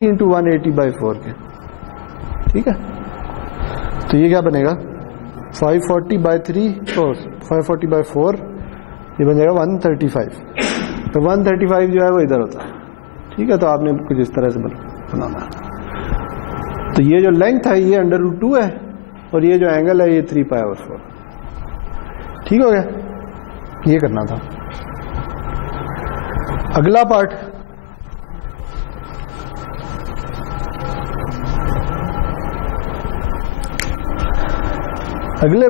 Into 180/4 के, ठीक है। तो ये क्या बनेगा 540/3 और 540/4 ये बन जाएगा 135। तो 135 जो है वो इधर होता है, ठीक है। तो आपने कुछ इस तरह से बनाना है। तो ये जो लेंथ है ये √2 है और ये जो एंगल है ये 3π/4, ठीक हो गया। ये करना था। अगला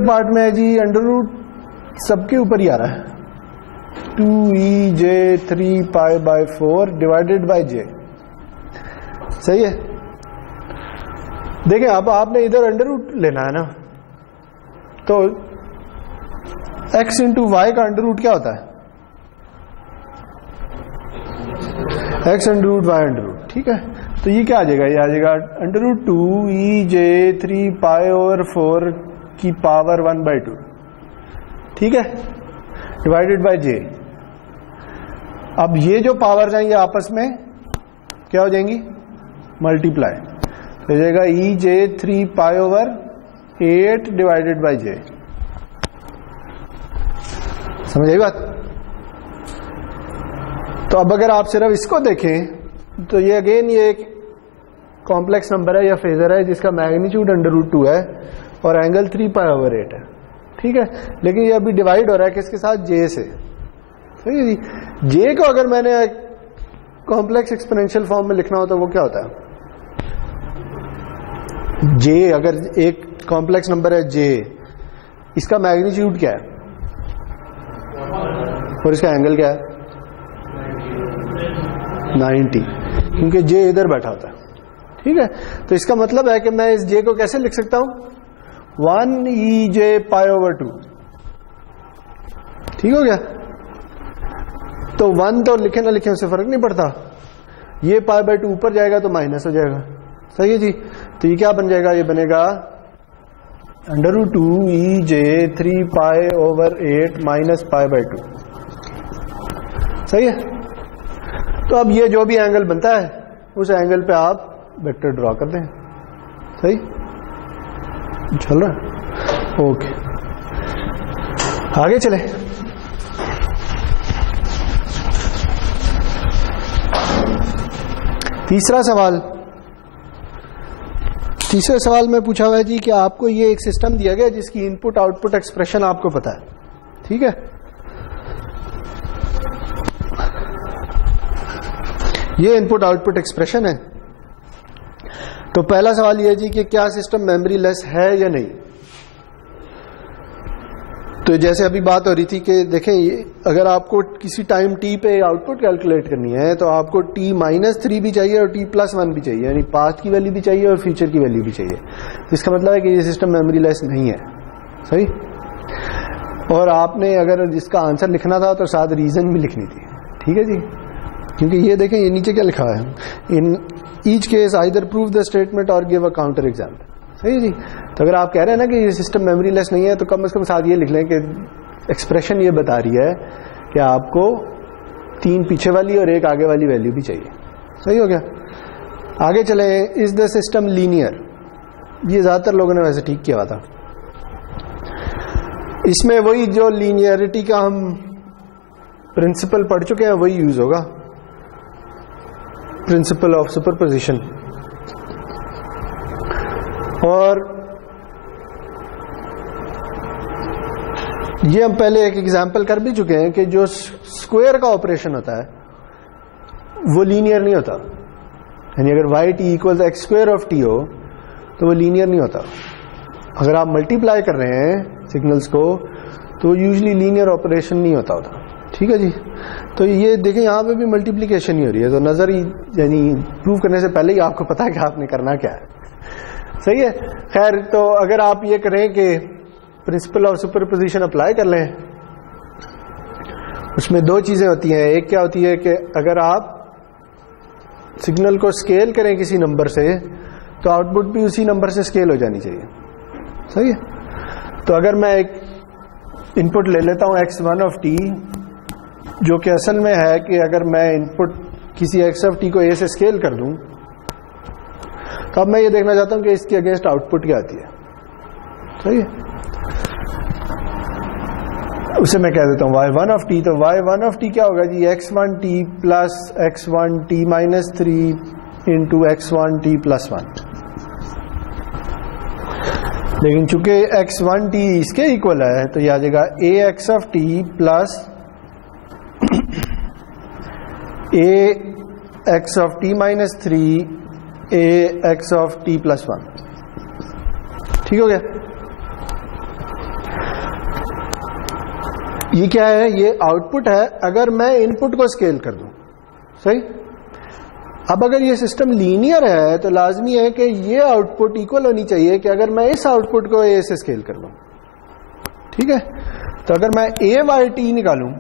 पार्ट में है जी √ सबके ऊपर ही आ रहा है 2EJ3π/4 डिवाइडेड बाय J, सही है। देखिए अब आपने इधर √ लेना है ना, तो x इंटू वाई का √ क्या होता है x √y √, ठीक है। तो ये क्या आ जाएगा, ये आ जाएगा √2EJ3π/4 की पावर 1/2, ठीक है, डिवाइडेड बाय J। अब ये जो पावर जाएंगे आपस में क्या हो जाएंगी, मल्टीप्लाई, हो जाएगा EJ3π/8 डिवाइडेड बाय J। समझ आई बात। तो अब अगर आप सिर्फ इसको देखें तो ये अगेन ये एक कॉम्प्लेक्स नंबर है या फेजर है जिसका मैग्नीट्यूड √2 है और एंगल 3π/8 है, ठीक है। लेकिन ये अभी डिवाइड हो रहा है किसके साथ, J से, सही है जी। J को अगर मैंने कॉम्प्लेक्स एक्सपोनेंशियल फॉर्म में लिखना हो तो वो क्या होता है, J अगर एक कॉम्प्लेक्स नंबर है J, इसका मैग्नीट्यूड क्या है और इसका एंगल क्या है 90, क्योंकि J इधर बैठा होता है, ठीक है। तो इसका मतलब है कि मैं इस J को कैसे लिख सकता हूं 1EJ π/2, ठीक हो गया। तो 1 तो लिखे ना लिखे उससे फर्क नहीं पड़ता, ये π/2 ऊपर जाएगा तो माइनस हो जाएगा, सही है जी। तो ये क्या बन जाएगा, ये बनेगा √2EJ3π/8 माइनस π/2, सही है। तो अब ये जो भी एंगल बनता है उस एंगल पे आप वेक्टर ड्रॉ कर दें, सही चल रहा है, ओके। आगे चले। तीसरे सवाल में पूछा हुआ है जी कि आपको ये एक सिस्टम दिया गया जिसकी इनपुट आउटपुट एक्सप्रेशन आपको पता है, ठीक है। ये इनपुट आउटपुट एक्सप्रेशन है। तो पहला सवाल ये जी कि क्या सिस्टम मेमोरी लेस है या नहीं। तो जैसे अभी बात हो रही थी कि देखें अगर आपको किसी टाइम t पे आउटपुट कैलकुलेट करनी है तो आपको t-3 भी चाहिए और t+1 भी चाहिए, यानी पास्ट की वैल्यू भी चाहिए और फ्यूचर की वैल्यू भी चाहिए। तो इसका मतलब है कि ये सिस्टम मेमोरी लेस नहीं है, सही। और आपने अगर जिसका आंसर लिखना था तो साथ रीजन भी लिखनी थी, ठीक है जी। क्योंकि ये देखें ये नीचे क्या लिखा है, in each case either prove the statement और गिव अ काउंटर एग्जाम्पल, सही है जी। तो अगर आप कह रहे हैं ना कि ये सिस्टम मेमोरी लेस नहीं है तो कम से कम साथ ये लिख लें कि एक्सप्रेशन ये बता रही है कि आपको 3 पीछे वाली और 1 आगे वाली वैल्यू भी चाहिए, सही हो गया। आगे चले। इज द सिस्टम लीनियर, ये ज्यादातर लोगों ने वैसे ठीक किया हुआ था। इसमें वही जो लीनियरिटी का हम प्रिंसिपल पढ़ चुके हैं वही यूज होगा, प्रिंसिपल ऑफ सुपरपोजिशन। और ये हम पहले एक एग्जांपल कर भी चुके हैं कि जो स्क्वायर का ऑपरेशन होता है वो लीनियर नहीं होता, यानी अगर yt = x² ऑफ t हो तो वो लीनियर नहीं होता। अगर आप मल्टीप्लाई कर रहे हैं सिग्नल्स को तो यूजुअली लीनियर ऑपरेशन नहीं होता, ठीक है जी। तो ये देखें यहाँ पे भी मल्टीप्लिकेशन ही हो रही है, तो नजर ही यानी प्रूव करने से पहले ही आपको पता है कि आपने करना क्या है, सही है। खैर, तो अगर आप ये करें कि प्रिंसिपल ऑफ सुपरपोजिशन अप्लाई कर लें, उसमें 2 चीजें होती हैं। एक क्या होती है कि अगर आप सिग्नल को स्केल करें किसी नंबर से तो आउटपुट भी उसी नंबर से स्केल हो जानी चाहिए, सही है। तो अगर मैं एक इनपुट ले लेता हूं x1 ऑफ t, जो कि असल में है कि अगर मैं इनपुट किसी x ऑफ t को a से स्केल कर दूं तो अब मैं ये देखना चाहता हूं कि इसके अगेंस्ट आउटपुट क्या आती है। सही है, उसे मैं कह देता हूं y1 ऑफ टी। तो y1 ऑफ टी क्या होगा जी, x1 T plus x1 T minus 3 into x1 T plus 1। लेकिन चूंकि x1 टी इसके इक्वल है तो ये आ जाएगा ax of T plus ax of T minus 3 ax of T plus 1। ठीक हो गया। ये क्या है, ये आउटपुट है अगर मैं इनपुट को स्केल कर दूं। सही। अब अगर ये सिस्टम लीनियर है तो लाजमी है कि ये आउटपुट इक्वल होनी चाहिए कि अगर मैं इस आउटपुट को ए से स्केल कर दूं। ठीक है, तो अगर मैं ए वाई टी निकालूं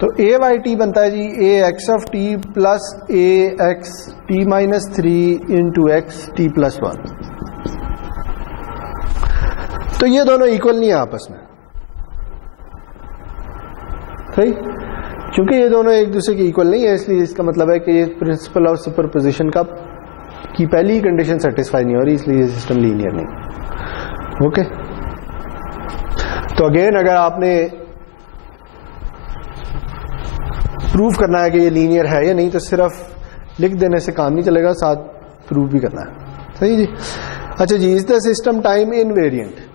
तो ए वाई टी बनता है G A X of T plus A X T minus 3 into X T plus 1। तो ये दोनों इक्वल नहीं है आपस में। सही, क्योंकि ये दोनों एक दूसरे के इक्वल नहीं है, इसलिए इसका मतलब है कि ये प्रिंसिपल ऑफ सुपरपोजिशन का की पहली ही कंडीशन सेटिस्फाई नहीं हो रही, इसलिए ये सिस्टम लीनियर नहीं। ओके, तो अगेन अगर आपने प्रूव करना है कि ये लीनियर है या नहीं तो सिर्फ लिख देने से काम नहीं चलेगा, साथ प्रूव भी करना है। सही जी। अच्छा जी, is the system time invariant?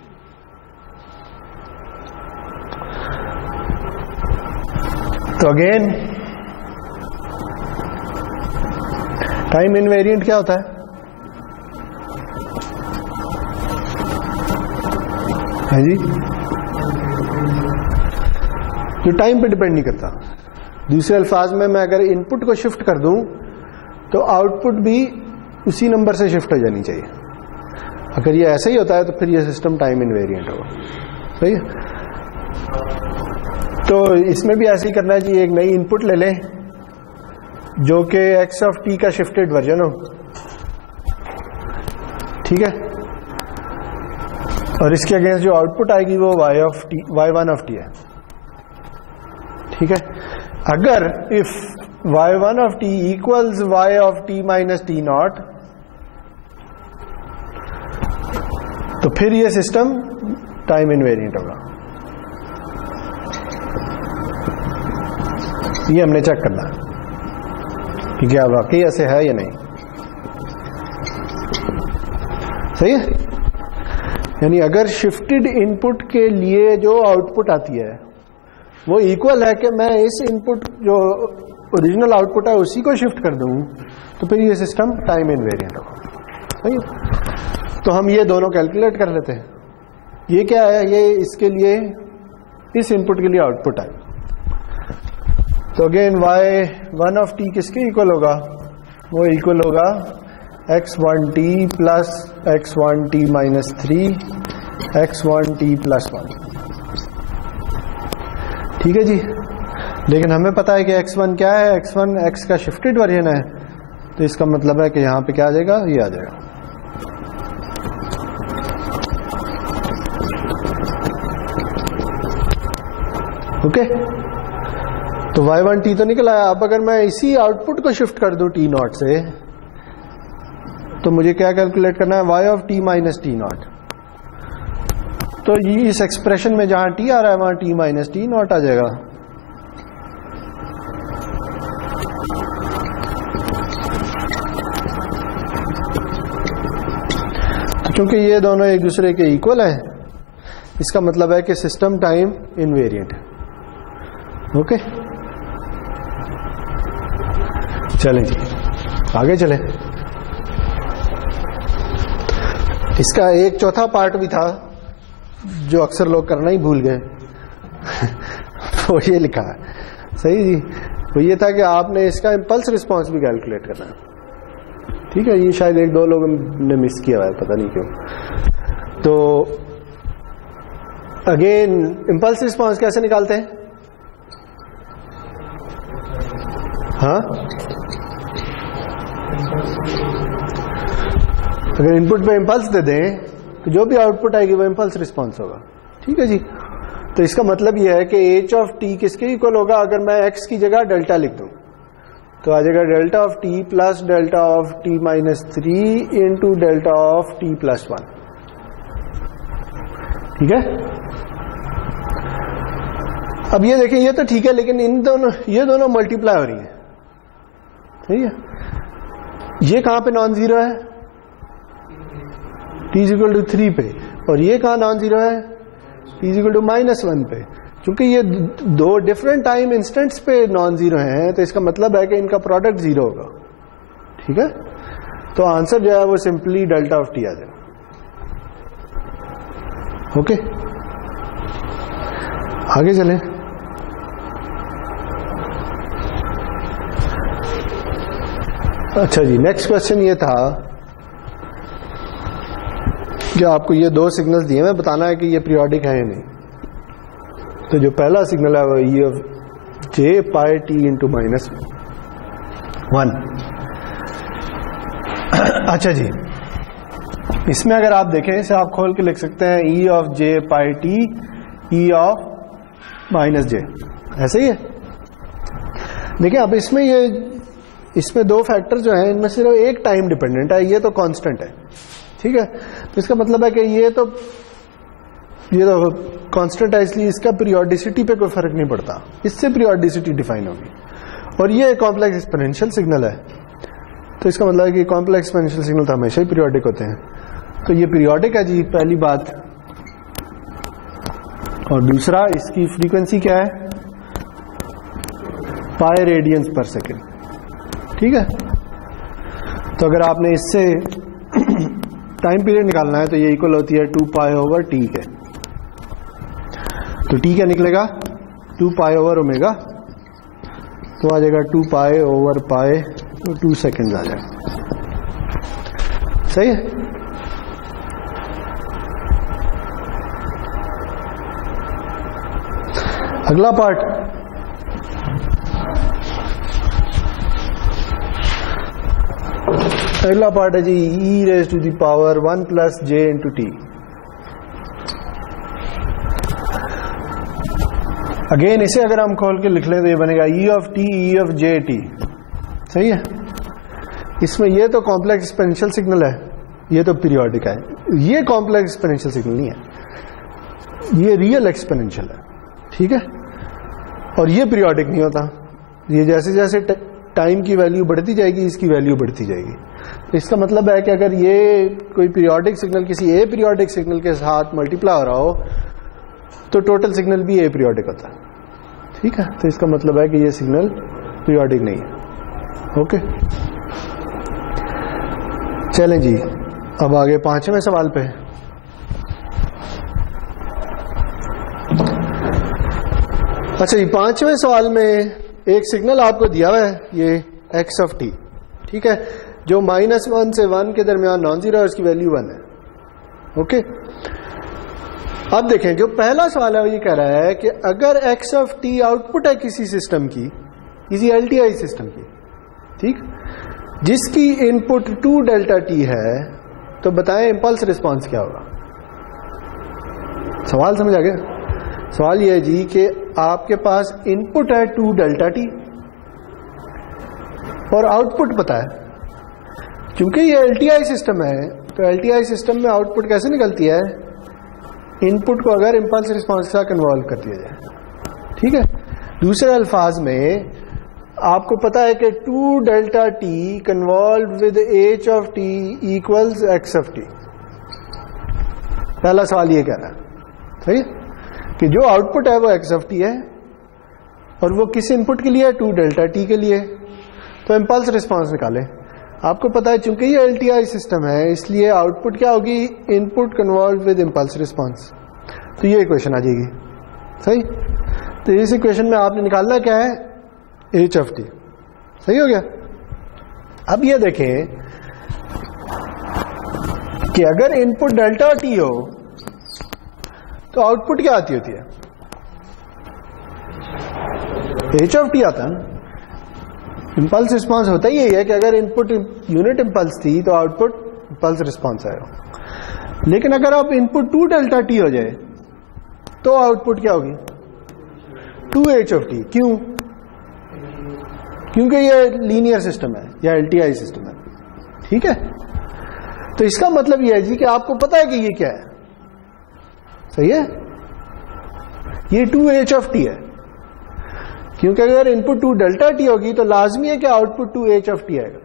तो अगेन टाइम इनवेरिएंट क्या होता है? है जी, जो टाइम पे डिपेंड नहीं करता। दूसरे अल्फाज में मैं अगर इनपुट को शिफ्ट कर दूं तो आउटपुट भी उसी नंबर से शिफ्ट हो जानी चाहिए। अगर ये ऐसा ही होता है तो फिर ये सिस्टम टाइम इनवेरिएंट होगा। सही है, तो इसमें भी ऐसे ही करना है जी, एक नई इनपुट ले लें जो कि एक्स ऑफ टी का शिफ्टेड वर्जन हो। ठीक है, और इसके अगेंस्ट जो आउटपुट आएगी वो Y of T, y1 of T है। ठीक है, अगर if y1 of T equals y of T minus T not तो फिर ये सिस्टम टाइम इनवेरिएंट होगा। ये हमने चेक करना है कि क्या वाकई ऐसे है या नहीं। सही है, यानी अगर शिफ्टेड इनपुट के लिए जो आउटपुट आती है वो इक्वल है कि मैं इस इनपुट जो ओरिजिनल आउटपुट है उसी को शिफ्ट कर दूं तो फिर ये सिस्टम टाइम इनवेरिएंट होगा। सही है, तो हम ये दोनों कैलकुलेट कर लेते हैं। ये क्या है, ये इसके लिए इस इनपुट के लिए आउटपुट है। तो अगेन y1 ऑफ टी किसके इक्वल होगा? वो इक्वल होगा x1 T plus x1 T minus 3 x1 T plus 1। ठीक है जी, लेकिन हमें पता है कि x1 क्या है, x1 x का शिफ्टेड वर्जन है, तो इसका मतलब है कि यहां पे क्या आ जाएगा, ये आ जाएगा। ओके, तो y1 टी तो निकल आया। अब अगर मैं इसी आउटपुट को शिफ्ट कर दूं टी नॉट से तो मुझे क्या कैलकुलेट करना है, y of T minus T not. तो ये इस एक्सप्रेशन में जहां टी आ रहा है वहां टी माइनस टी नॉट आ जाएगा। तो क्योंकि ये दोनों एक दूसरे के इक्वल है, इसका मतलब है कि सिस्टम टाइम इनवेरिएंट है। ओके, चलें जी आगे चलें। इसका एक चौथा पार्ट भी था जो अक्सर लोग करना ही भूल गए वो ये लिखा है। सही जी, वो ये था कि आपने इसका इम्पल्स रिस्पांस भी कैलकुलेट करना है। ठीक है, ये शायद एक दो लोगों ने मिस किया है, पता नहीं क्यों। तो अगेन इम्पल्स रिस्पांस कैसे निकालते हैं? हाँ, अगर इनपुट पे इम्पल्स दे दें तो जो भी आउटपुट आएगी वो इम्पल्स रिस्पांस होगा। ठीक है जी, तो इसका मतलब यह है कि एच ऑफ टी किसके इक्वल होगा? अगर मैं एक्स की जगह डेल्टा लिख दूं तो आ जाएगा delta of T plus delta of T minus 3 into delta of T plus 1। ठीक है, अब ये देखें, ये तो ठीक है, लेकिन ये दोनों मल्टीप्लाई हो रही है। ठीक है, ये कहां पे नॉन जीरो है? t इक्वल टू 3 पे, और ये कहां नॉन जीरो है? t इक्वल टू -1 पे। क्योंकि ये दो डिफरेंट टाइम इंस्टेंट्स पे नॉन जीरो हैं, तो इसका मतलब है कि इनका प्रोडक्ट जीरो होगा। ठीक है, तो आंसर जो है वो सिंपली डेल्टा ऑफ टी आ जाएगा। ओके, आगे चलें। अच्छा जी, नेक्स्ट क्वेश्चन ये था कि आपको ये दो सिग्नल्स दिए हैं, बताना है कि ये पीरियोडिक है या नहीं। तो जो पहला सिग्नल है वो ये जे पाई टी इंटू -1। अच्छा जी, इसमें अगर आप देखें, इसे आप खोल के लिख सकते हैं E of J pi T E of minus J, ऐसे ही है। देखिए अब इसमें दो फैक्टर जो हैं, इनमें सिर्फ एक टाइम डिपेंडेंट है, ये तो कांस्टेंट है। ठीक है, तो इसका मतलब है कि ये तो कांस्टेंट है, इसलिए इसका पीरियोडिसिटी पे कोई फर्क नहीं पड़ता, इससे पीरियोडिसिटी डिफाइन होगी। और ये कॉम्प्लेक्स एक्सपोनेंशियल सिग्नल है, तो इसका मतलब है कि कॉम्प्लेक्स एक्सपोनेंशियल सिग्नल तो हमेशा ही पीरियोडिक होते हैं। तो ये पीरियोडिक है जी, पहली बात। और दूसरा, इसकी फ्रीक्वेंसी क्या है? पाई रेडियंस पर सेकेंड। ठीक है, तो अगर आपने इससे टाइम पीरियड निकालना है तो ये इक्वल होती है 2 पाई ओवर टी के। तो टी क्या निकलेगा? 2 पाई ओवर ओमेगा, तो आ जाएगा 2 पाई ओवर पाई, तो 2 सेकेंड आ जाएगा। सही है, अगला पार्ट। अगला पार्ट है जी e raise to the power 1 plus J into T. Again इसे अगर हम खोल के लिख लें तो ये बनेगा e of T E of J T. सही है, इसमें ये तो कॉम्प्लेक्स एक्सपोनेंशियल सिग्नल है, ये तो पीरियोडिक है। ये कॉम्प्लेक्स एक्सपोनेंशियल सिग्नल नहीं है, ये रियल एक्सपोनेंशियल है। ठीक है, और ये पीरियोडिक नहीं होता, ये जैसे जैसे टाइम की वैल्यू बढ़ती जाएगी इसकी वैल्यू बढ़ती जाएगी। तो इसका मतलब है कि अगर ये कोई पीरियोडिक सिग्नल किसी ए पीरियोडिक सिग्नल के साथ मल्टीप्लाई हो रहा हो तो टोटल सिग्नल भी ए पीरियोडिक होता है। ठीक है, तो इसका मतलब है कि ये सिग्नल पीरियोडिक नहीं है। ओके, चलें जी, अब आगे 5वें सवाल पे। अच्छा जी, 5वें सवाल में एक सिग्नल आपको दिया हुआ है, ये x ऑफ t। ठीक है, जो -1 से 1 के दरमियान नॉन जीरो है, उसकी वैल्यू 1 है। ओके, अब देखें, जो पहला सवाल है वो ये कह रहा है कि अगर x ऑफ t आउटपुट है किसी सिस्टम की, किसी LTI सिस्टम की, ठीक, जिसकी इनपुट 2 डेल्टा t है, तो बताएं इंपल्स रिस्पांस क्या होगा। सवाल समझ आ गया? सवाल यह है जी कि आपके पास इनपुट है 2 डेल्टा टी और आउटपुट पता है। क्योंकि ये एलटीआई सिस्टम है, तो एलटीआई सिस्टम में आउटपुट कैसे निकलती है? इनपुट को अगर इंपल्स रिस्पांस के साथ कन्वॉल्व कर दिया जाए। ठीक है, दूसरे अल्फाज में आपको पता है कि 2 delta T convolve with h of t equals x of t। पहला सवाल ये कह रहा है, सही है, कि जो आउटपुट है वो x ऑफ t है और वो किस इनपुट के लिए है? 2 डेल्टा t के लिए। तो इंपल्स रिस्पांस निकालें। आपको पता है चूंकि ये एलटीआई सिस्टम है इसलिए आउटपुट क्या होगी? Input convolve with impulse response. तो ये इक्वेशन आ जाएगी। सही, तो इस इक्वेशन में आपने निकालना क्या है? h of t। सही हो गया। अब ये देखें कि अगर इनपुट डेल्टा t हो तो आउटपुट क्या आती होती है? h ऑफ t आता है। इंपल्स रिस्पांस होता ही यही है कि अगर इनपुट यूनिट इंपल्स थी तो आउटपुट इंपल्स रिस्पांस आएगा। लेकिन अगर आप इनपुट 2 डेल्टा t हो जाए तो आउटपुट क्या होगी? 2h of t। क्यों? क्योंकि ये लीनियर सिस्टम है या एलटीआई सिस्टम है, ठीक है। तो इसका मतलब ये है जी कि आपको पता है कि ये क्या है, सही है, ये 2h ऑफ टी है, क्योंकि अगर इनपुट 2 डेल्टा टी होगी तो लाजमी है कि आउटपुट 2h ऑफ टी आएगा,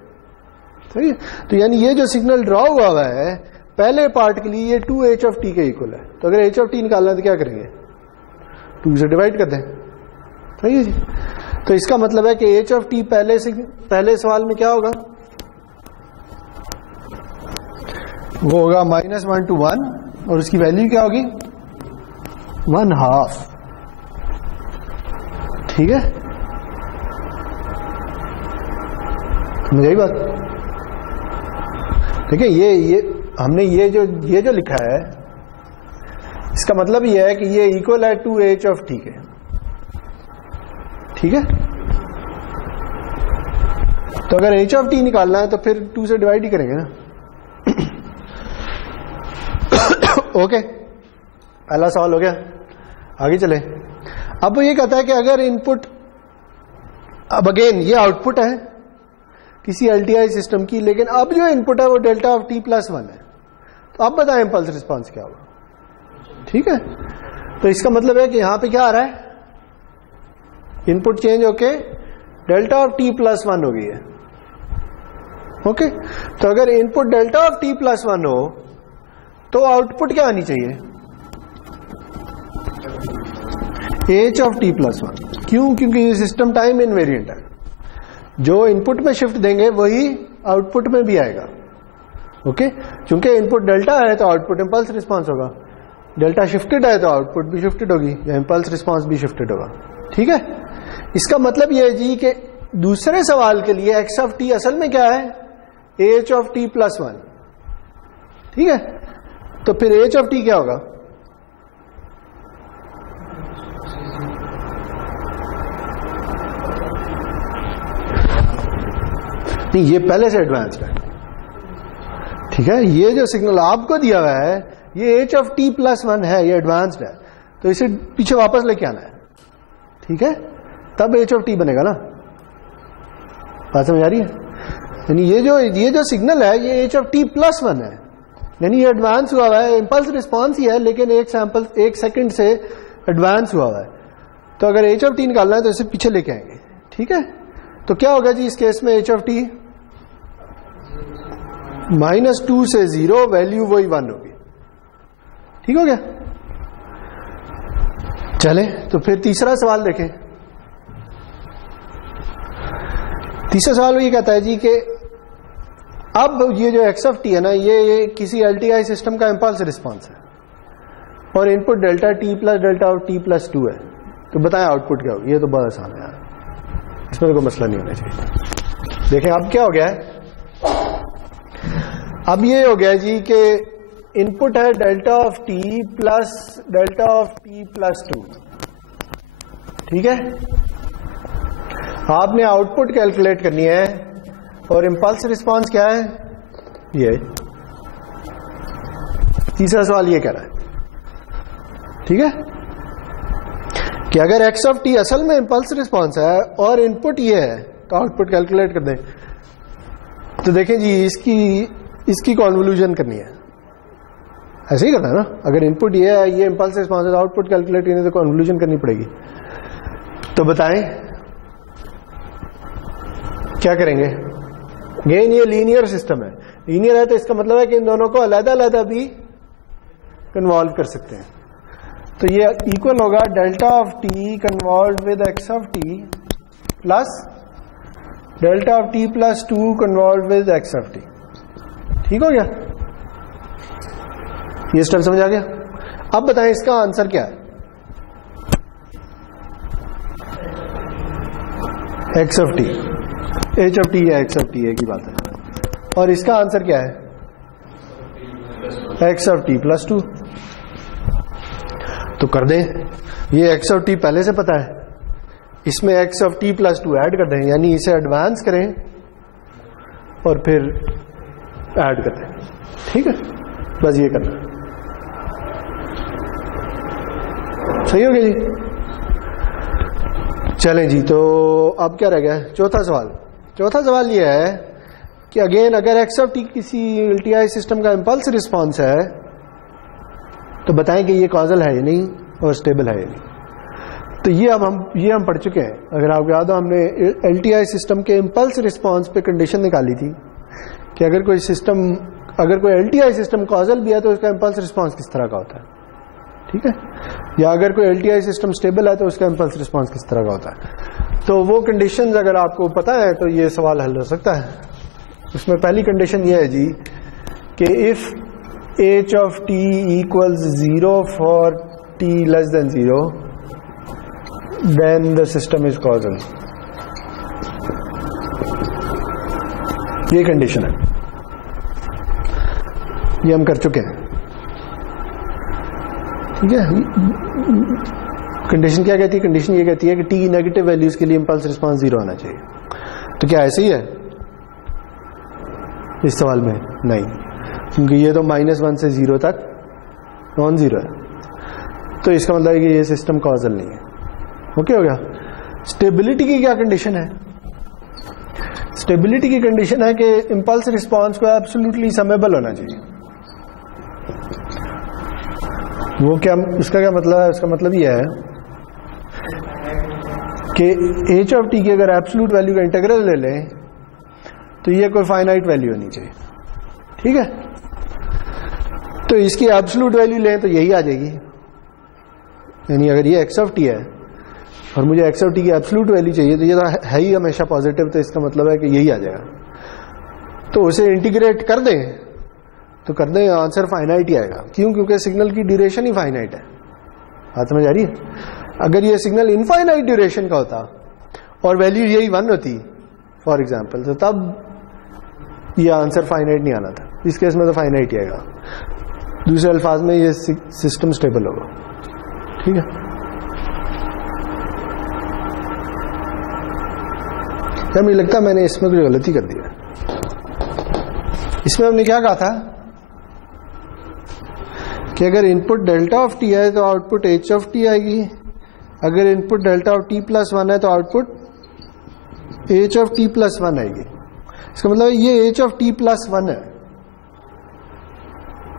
सही है। तो यानी ये जो सिग्नल ड्रॉ हुआ है पहले पार्ट के लिए ये 2h ऑफ टी के इक्वल है। तो अगर h ऑफ टी निकालना है तो क्या करेंगे, 2 से डिवाइड कर दें, सही है जी। तो इसका मतलब है कि h ऑफ टी पहले सवाल में क्या होगा, वो होगा -1 to 1 और उसकी वैल्यू क्या होगी 1/2, ठीक है। समझ आई बात। देखिए ये हमने ये जो लिखा है इसका मतलब ये है कि ये इक्वल है 2h ऑफ टी के, ठीक है। तो अगर h ऑफ टी निकालना है तो फिर 2 से डिवाइड ही करेंगे ना। ओके, पहला सवाल हो गया, आगे चले। अब वो ये कहता है कि अगर इनपुट, अब अगेन ये आउटपुट है किसी एलटीआई सिस्टम की, लेकिन अब जो इनपुट है वो डेल्टा ऑफ टी प्लस 1 है, तो अब बताएं इम्पल्स रिस्पांस क्या होगा, ठीक है। तो इसका मतलब है कि यहां पे क्या आ रहा है, इनपुट चेंज होके डेल्टा ऑफ टी प्लस 1 हो गई है, ओके। तो अगर input delta of T plus 1 हो तो आउटपुट क्या आनी चाहिए, h ऑफ टी प्लस 1। क्यों, क्योंकि ये सिस्टम टाइम इनवेरिएंट है, जो इनपुट में शिफ्ट देंगे वही आउटपुट में भी आएगा, ओके। क्योंकि इनपुट डेल्टा है तो आउटपुट इम्पल्स रिस्पांस होगा, डेल्टा शिफ्टेड है तो आउटपुट भी शिफ्टेड होगी या इम्पल्स रिस्पांस भी शिफ्टेड होगा, ठीक है। इसका मतलब यह है जी कि दूसरे सवाल के लिए x ऑफ टी असल में क्या है, h ऑफ टी प्लस 1, ठीक है। तो फिर h ऑफ टी क्या होगा, नहीं ये पहले से एडवांस्ड है, ठीक है। ये जो सिग्नल आपको दिया हुआ है ये h ऑफ टी प्लस 1 है, ये एडवांस्ड है, तो इसे पीछे वापस लेके आना है, ठीक है, तब h ऑफ टी बनेगा ना। बात समझ आ रही है। यानी ये जो सिग्नल है ये h ऑफ टी प्लस 1 है, यानी ये एडवांस हुआ हुआ है, इम्पल्स रिस्पांस ही है लेकिन एक सेकंड से एडवांस हुआ हुआ है। तो अगर h ऑफ टी निकालना है तो इसे पीछे लेके आएंगे, ठीक है। तो क्या होगा जी इस केस में h ऑफ टी -2 से 0, वैल्यू वही 1 होगी, ठीक हो गया। चले तो फिर तीसरा सवाल देखें। तीसरा सवाल ये कहता है जी कि अब ये जो x ऑफ टी है ना, ये किसी एलटीआई सिस्टम का इम्पल्स रिस्पांस है और input delta T plus delta of T plus 2 है, तो बताएं आउटपुट क्या होगी। ये तो बहुत आसान है यार, इसमें तो कोई मसला नहीं होना चाहिए। देखें अब क्या हो गया है, अब ये हो गया जी कि इनपुट है delta of T plus delta of T plus 2, ठीक है। आपने आउटपुट कैलकुलेट करनी है और इम्पल्स रिस्पांस क्या है, ये तीसरा सवाल ये कह रहा है, ठीक है, कि अगर x ऑफ टी असल में इम्पल्स रिस्पांस है और इनपुट ये है तो आउटपुट कैलकुलेट कर दें। तो देखें जी इसकी कॉन्वोल्यूशन करनी है, ऐसे ही करना है ना। अगर इनपुट ये है, ये इम्पल्स रिस्पांस है, तो आउटपुट कैलकुलेट करनी है तो कॉन्वोल्यूशन करनी पड़ेगी। तो बताएं क्या करेंगे। अगेन ये लीनियर सिस्टम है, लीनियर है तो इसका मतलब है कि इन दोनों को अलग अलग भी कन्वॉल्व कर सकते हैं। तो ये इक्वल होगा delta of T convolve with x of T plus delta of T plus 2 convolve with x of T, ठीक हो गया। ये स्टेप समझ आ गया। अब बताएं इसका आंसर क्या है, x of T, H of T या एक्स ऑफ टी है की बात है, और इसका आंसर क्या है, एक्स ऑफ टी प्लस 2। तो कर दें, ये एक्स ऑफ टी पहले से पता है, इसमें x of T plus 2 add कर दें, यानी इसे एडवांस करें और फिर ऐड कर दें, ठीक है। बस ये करना, सही हो गया जी। चलें जी, तो अब क्या रह गया? चौथा सवाल। चौथा सवाल ये है कि अगेन अगर एक्स ऑफ टी किसी एलटीआई सिस्टम का इम्पल्स रिस्पॉन्स है तो बताएं कि ये कॉजल है या नहीं और स्टेबल है या नहीं। तो ये हम पढ़ चुके हैं। अगर आपको याद हो, हमने एलटीआई सिस्टम के इम्पल्स रिस्पॉन्स पे कंडीशन निकाली थी कि अगर कोई एलटीआई सिस्टम कॉजल भी है तो उसका इम्पल्स रिस्पॉन्स किस तरह का होता है, ठीक है? या अगर कोई एलटीआई सिस्टम स्टेबल है तो उसका इम्पल्स रिस्पॉन्स किस तरह का होता है। तो वो कंडीशंस अगर आपको पता है तो ये सवाल हल हो सकता है। उसमें पहली कंडीशन ये है जी कि if H of T equals 0 for T less than 0 then the system is causal. ये कंडीशन है, ये हम कर चुके हैं, ठीक है? कंडीशन क्या कहती है? कंडीशन ये कहती है कि टी नेगेटिव वैल्यूज के लिए इंपल्स रिस्पांस 0 आना चाहिए। तो क्या ऐसे ही है इस सवाल में? नहीं, क्योंकि ये तो -1 से 0 तक नॉन जीरो है, तो इसका मतलब है कि ये सिस्टम कॉजल नहीं है। ओके हो गया। स्टेबिलिटी की क्या कंडीशन है? स्टेबिलिटी की कंडीशन है कि इंपल्स रिस्पांस को एब्सोल्युटली समेबल होना चाहिए। वो क्या, इसका क्या मतलब है? उसका मतलब यह है कि एच ऑफ टी की अगर एब्सोल्यूट वैल्यू का इंटीग्रल ले लें तो ये कोई फाइनाइट वैल्यू होनी चाहिए, ठीक है? तो इसकी एब्सोल्यूट वैल्यू लें तो यही आ जाएगी। यानी अगर ये एक्स ऑफ टी है और मुझे एक्स ऑफ टी की एब्सोल्यूट वैल्यू चाहिए तो ये तो है ही हमेशा पॉजिटिव, तो इसका मतलब है कि यही आ जाएगा। तो उसे इंटीग्रेट कर दें तो कर दें, आंसर फाइनाइट ही आएगा। क्यों? क्योंकि सिग्नल की ड्यूरेशन ही फाइनाइट है। बात समझ आ रही है? अगर ये सिग्नल इनफाइनाइट ड्यूरेशन का होता और वैल्यू यही 1 होती फॉर एग्जांपल, तो तब ये आंसर फाइनाइट नहीं आना था। इस केस में तो फाइनाइट ही आएगा। दूसरे अल्फाज में ये सिस्टम स्टेबल होगा, ठीक है? यार मुझे लगता है मैंने इसमें कुछ गलती कर दी है। इसमें हमने क्या कहा था कि अगर इनपुट डेल्टा ऑफ टी है तो आउटपुट एच ऑफ टी आएगी, अगर input delta of T plus 1 है तो output H of T plus 1 आएगी। इसका मतलब ये एच ऑफ टी प्लस 1 है।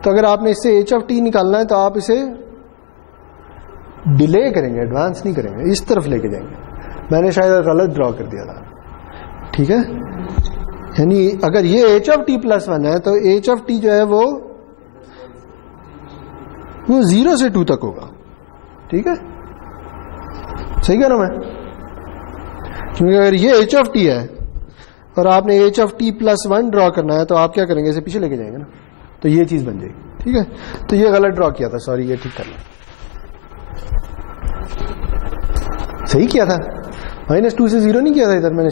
तो अगर आपने इससे एच ऑफ टी निकालना है तो आप इसे डिले करेंगे, एडवांस नहीं करेंगे, इस तरफ लेके जाएंगे। मैंने शायद गलत ड्रॉ कर दिया था, ठीक है? यानी अगर ये एच ऑफ टी प्लस 1 है तो एच ऑफ टी जो है वो 0 से 2 तक होगा, ठीक है? सही कह रहा हूं मैं? क्योंकि अगर ये एच ऑफ टी है और आपने H of T plus 1 draw करना है तो आप क्या करेंगे? इसे पीछे लेके जाएंगे ना, तो ये चीज बन जाएगी, ठीक है? तो ये गलत ड्रॉ किया था, सॉरी, ये ठीक कर लिया। सही किया था, -2 से 0 नहीं किया था इधर। मैंने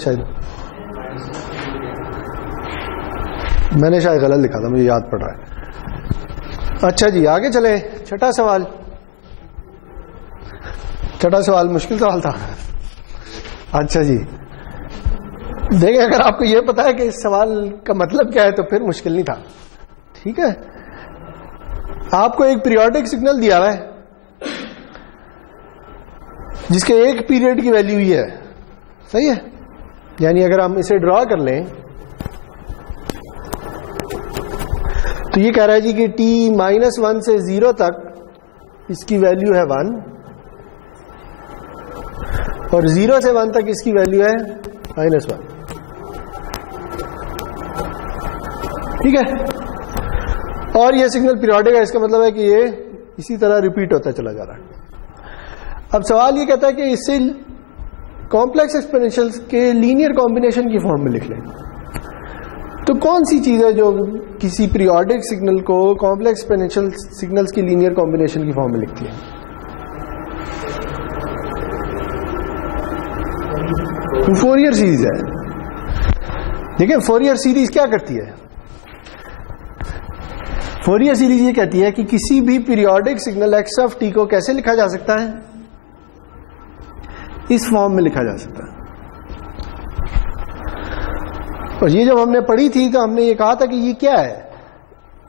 शायद गलत लिखा था, मुझे याद पड़ रहा है। अच्छा जी, आगे चले। छठा सवाल। छठा सवाल मुश्किल सवाल था। अच्छा जी, देखिए, अगर आपको यह पता है कि इस सवाल का मतलब क्या है तो फिर मुश्किल नहीं था, ठीक है? आपको एक पीरियोडिक सिग्नल दिया हुआ है जिसके एक पीरियड की वैल्यू ही है, सही है? यानी अगर हम इसे ड्रॉ कर लें तो ये कह रहा है जी कि t -1 से 0 तक इसकी वैल्यू है 1 और 0 से 1 तक इसकी वैल्यू है -1, ठीक है? और ये सिग्नल पीरियोडिक है, इसका मतलब है कि ये इसी तरह रिपीट होता चला जा रहा है। अब सवाल ये कहता है कि इससे कॉम्प्लेक्स एक्सपोनेंशियल्स के लीनियर कॉम्बिनेशन की फॉर्म में लिख लें। तो कौन सी चीज है जो किसी पीरियोडिक सिग्नल को कॉम्प्लेक्स एक्सपोनेंशियल सिग्नल्स की लीनियर कॉम्बिनेशन की फॉर्म में लिखती है? फोरियर सीरीज है। देखिए, फोरियर सीरीज क्या करती है? फोरियर सीरीज ये कहती है कि किसी भी periodic signal x of T को कैसे लिखा जा सकता है? इस फॉर्म में लिखा जा सकता है। और ये जब हमने पढ़ी थी तो हमने ये कहा था कि ये क्या है?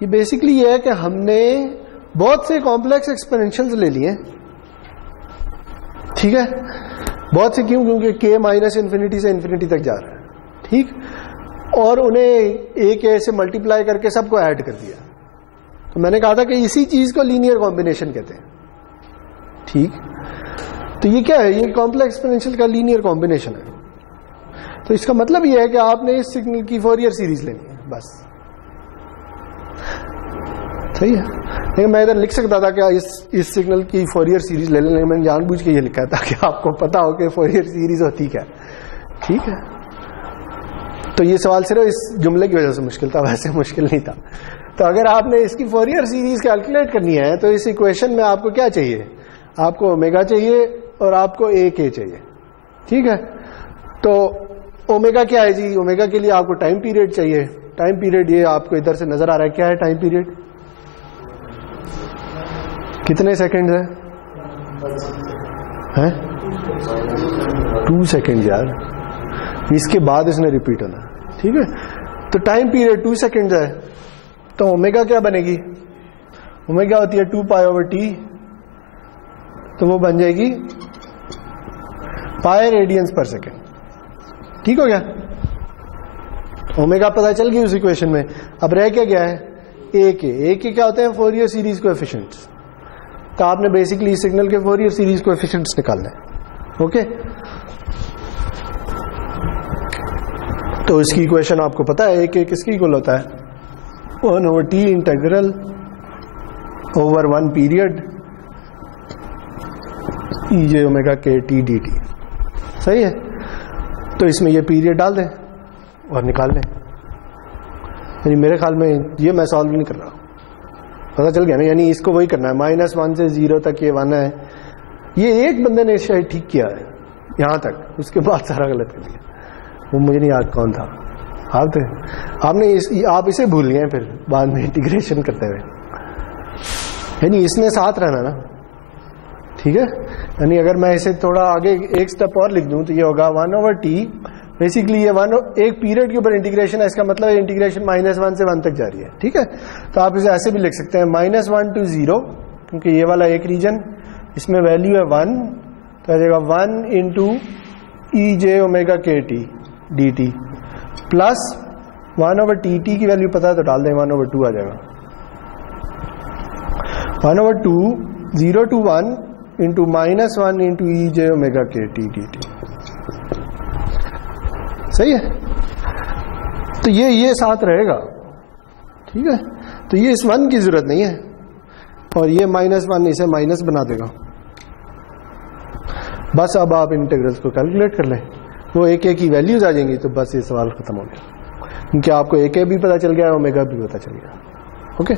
ये बेसिकली ये है कि हमने बहुत से कॉम्प्लेक्स एक्सपोनेंशियल्स ले लिए, ठीक है? बहुत से क्यों? क्योंकि के माइनस इन्फिनिटी से इन्फिनिटी तक जा रहा है, ठीक, और उन्हें ए के से मल्टीप्लाई करके सबको ऐड कर दिया। तो मैंने कहा था कि इसी चीज को लीनियर कॉम्बिनेशन कहते हैं, ठीक। तो ये क्या है? ये कॉम्प्लेक्स एक्सपोनेंशियल का लीनियर कॉम्बिनेशन है। तो इसका मतलब ये है कि आपने इस सिग्नल की फोरियर सीरीज लेनी है, बस, सही है। लेकिन मैं इधर लिख सकता था कि इस सिग्नल की फोरियर सीरीज ले लें, मैंने जानबूझ के ये लिखा था कि आपको पता हो कि फोरियर सीरीज होती क्या, ठीक है। तो ये सवाल सिर्फ इस जुमले की वजह से मुश्किल था, वैसे मुश्किल नहीं था। तो अगर आपने इसकी फोरियर सीरीज कैलकुलेट करनी है तो इस इक्वेशन में आपको क्या चाहिए? आपको ओमेगा चाहिए और आपको ए के चाहिए, ठीक है। तो ओमेगा क्या है जी? ओमेगा के लिए आपको टाइम पीरियड चाहिए। टाइम पीरियड ये आपको इधर से नजर आ रहा है, क्या है टाइम पीरियड? कितने सेकंड है? 2 सेकंड यार, इसके बाद इसने रिपीट होना, ठीक है। तो टाइम पीरियड 2 सेकंड है, तो ओमेगा क्या बनेगी? ओमेगा होती है 2 पाई ओवर टी, तो वो बन जाएगी पाई रेडियंस पर सेकेंड, ठीक हो गया। ओमेगा पता चल गई उस इक्वेशन में। अब रह क्या गया है? ए के क्या होते हैं? Fourier series coefficients. तो आपने बेसिकली सिग्नल के फोरियर सीरीज कोएफिशिएंट्स निकालने हैं, ओके। तो इसकी इक्वेशन आपको पता है, ए के किसकी इक्वल होता है? 1/t इंटीग्रल ओवर 1 पीरियड ई J omega K T D T, सही है। तो इसमें ये पीरियड डाल दें और निकाल लें। यानी मेरे ख्याल में ये मैं सॉल्व नहीं कर रहा, पता चल गया ना। यानी इसको वही करना है, -1 से 0 तक ये 1 है। ये एक बंदे ने शायद ठीक किया है यहां तक, उसके बाद सारा गलत कर दिया। वो मुझे नहीं याद कौन था, आप थे। आप इसे भूल गए फिर बाद में इंटीग्रेशन करते हुए। यानी इसने साथ रहना ना, ठीक है। यानी अगर मैं इसे थोड़ा आगे एक स्टेप और लिख दूं तो ये होगा 1/t। बेसिकली ये एक पीरियड के ऊपर इंटीग्रेशन है, इसका मतलब इंटीग्रेशन -1 से 1 तक जा रही है, ठीक है। तो आप इसे ऐसे भी लिख सकते हैं, -1 to 0, क्योंकि ये वाला एक रीजन, इसमें वैल्यू है 1, तो आ जाएगा 1 into E J omega K T D T plus 1/tt की वैल्यू पता है तो डाल दें, 1/2 आ जाएगा। 1/2 0 to 1 into -1 into E J omega K T D T, सही है। तो ये साथ रहेगा, ठीक है। तो ये इस 1 की जरूरत नहीं है, और ये -1 इसे माइनस बना देगा। बस अब आप इंटीग्रल्स को कैलकुलेट कर लें, वो एक की वैल्यूज आ जाएंगी, तो बस ये सवाल खत्म हो गया, क्योंकि आपको एक भी पता चल गया, ओमेगा भी पता चल गया, ओके।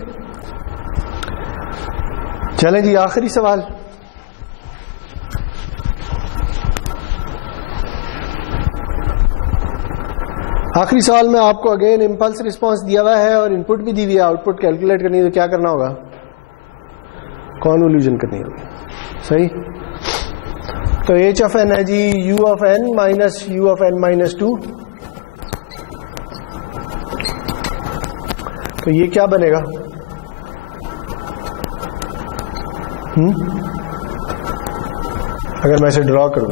चलें जी, आखिरी सवाल। आखिरी सवाल में आपको अगेन इंपल्स रिस्पांस दिया हुआ है और इनपुट भी दी हुई है, आउटपुट कैलकुलेट करनी है। तो क्या करना होगा? कॉन्वोल्यूशन करनी होगी, सही। तो h ऑफ n है जी u of n minus u of n minus 2। तो ये क्या बनेगा? अगर मैं इसे ड्रॉ करूं,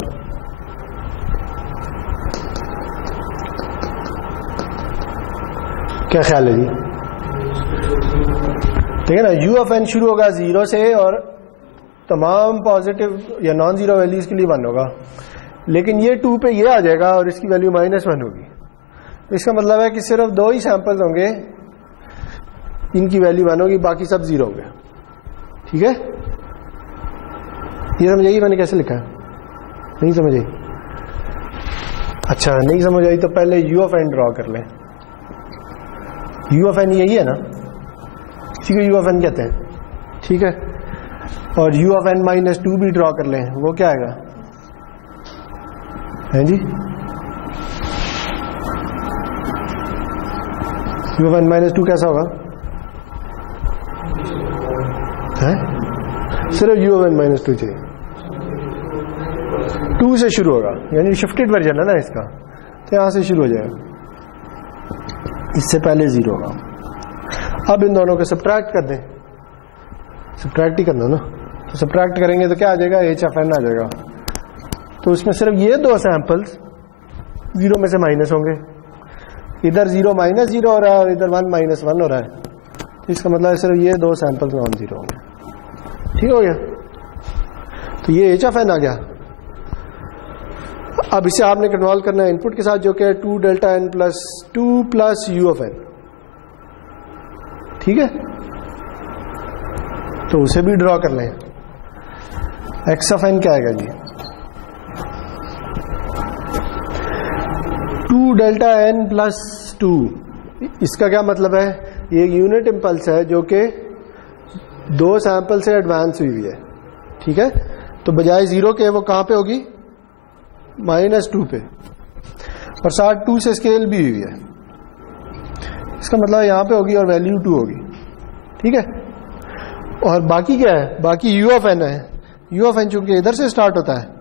क्या ख्याल है जी? ठीक है ना, u ऑफ n शुरू होगा 0 से और तमाम पॉजिटिव या नॉन जीरो वैल्यूज के लिए 1 होगा, लेकिन ये 2 पे ये आ जाएगा और इसकी वैल्यू -1 होगी। तो इसका मतलब है कि सिर्फ 2 ही सैंपल्स होंगे, इनकी वैल्यू 1 होगी, बाकी सब 0 होंगे, ठीक है। ये समझ आई मैंने कैसे लिखा है? नहीं समझ आई? अच्छा, नहीं समझ आई तो पहले u ऑफ n ड्रॉ कर लें। u ऑफ n यही है ना, इसी को u ऑफ n कहते हैं, ठीक है। और u ऑफ n माइनस 2 भी ड्रॉ कर लें, वो क्या आएगा? है जी, u ऑफ n माइनस 2 कैसा होगा? है सिर्फ u ऑफ n माइनस 2 चाहिए, 2 से शुरू होगा, यानी शिफ्टेड वर्जन है ना इसका, तो यहां से शुरू हो जाएगा, इससे पहले 0 होगा। अब इन दोनों को सब्ट्रैक्ट कर दें, सब्ट्रैक्ट ही करना ना, तो सब्ट्रैक्ट करेंगे तो क्या आ जाएगा? h ऑफ n आ जाएगा तो उसमें सिर्फ ये दो सैंपल्स 0 में से माइनस होंगे, इधर 0 -0 हो रहा है और इधर 1 -1 हो रहा है, इसका मतलब सिर्फ ये दो सैंपल्स नॉन जीरो होंगे। ठीक हो गया, तो ये एच ऑफ एन आ गया। अब इसे आपने कंट्रोल करना है इनपुट के साथ, जो कि है 2 delta N plus 2 plus U of N. ठीक है, तो उसे भी ड्रॉ कर लें। एक्स ऑफ एन क्या आएगा जी, 2 डेल्टा एन प्लस 2। इसका क्या मतलब है, ये यूनिट इंपल्स है जो कि 2 सैंपल से एडवांस हुई है। ठीक है, तो बजाय 0 के वो कहां पे होगी, -2 पे, और साथ 2 से स्केल भी हुई है, इसका मतलब यहां पे होगी और वैल्यू 2 होगी। ठीक है, और बाकी क्या है, बाकी यू ऑफ एन है। यू ऑफ एन चूंकि इधर से स्टार्ट होता है,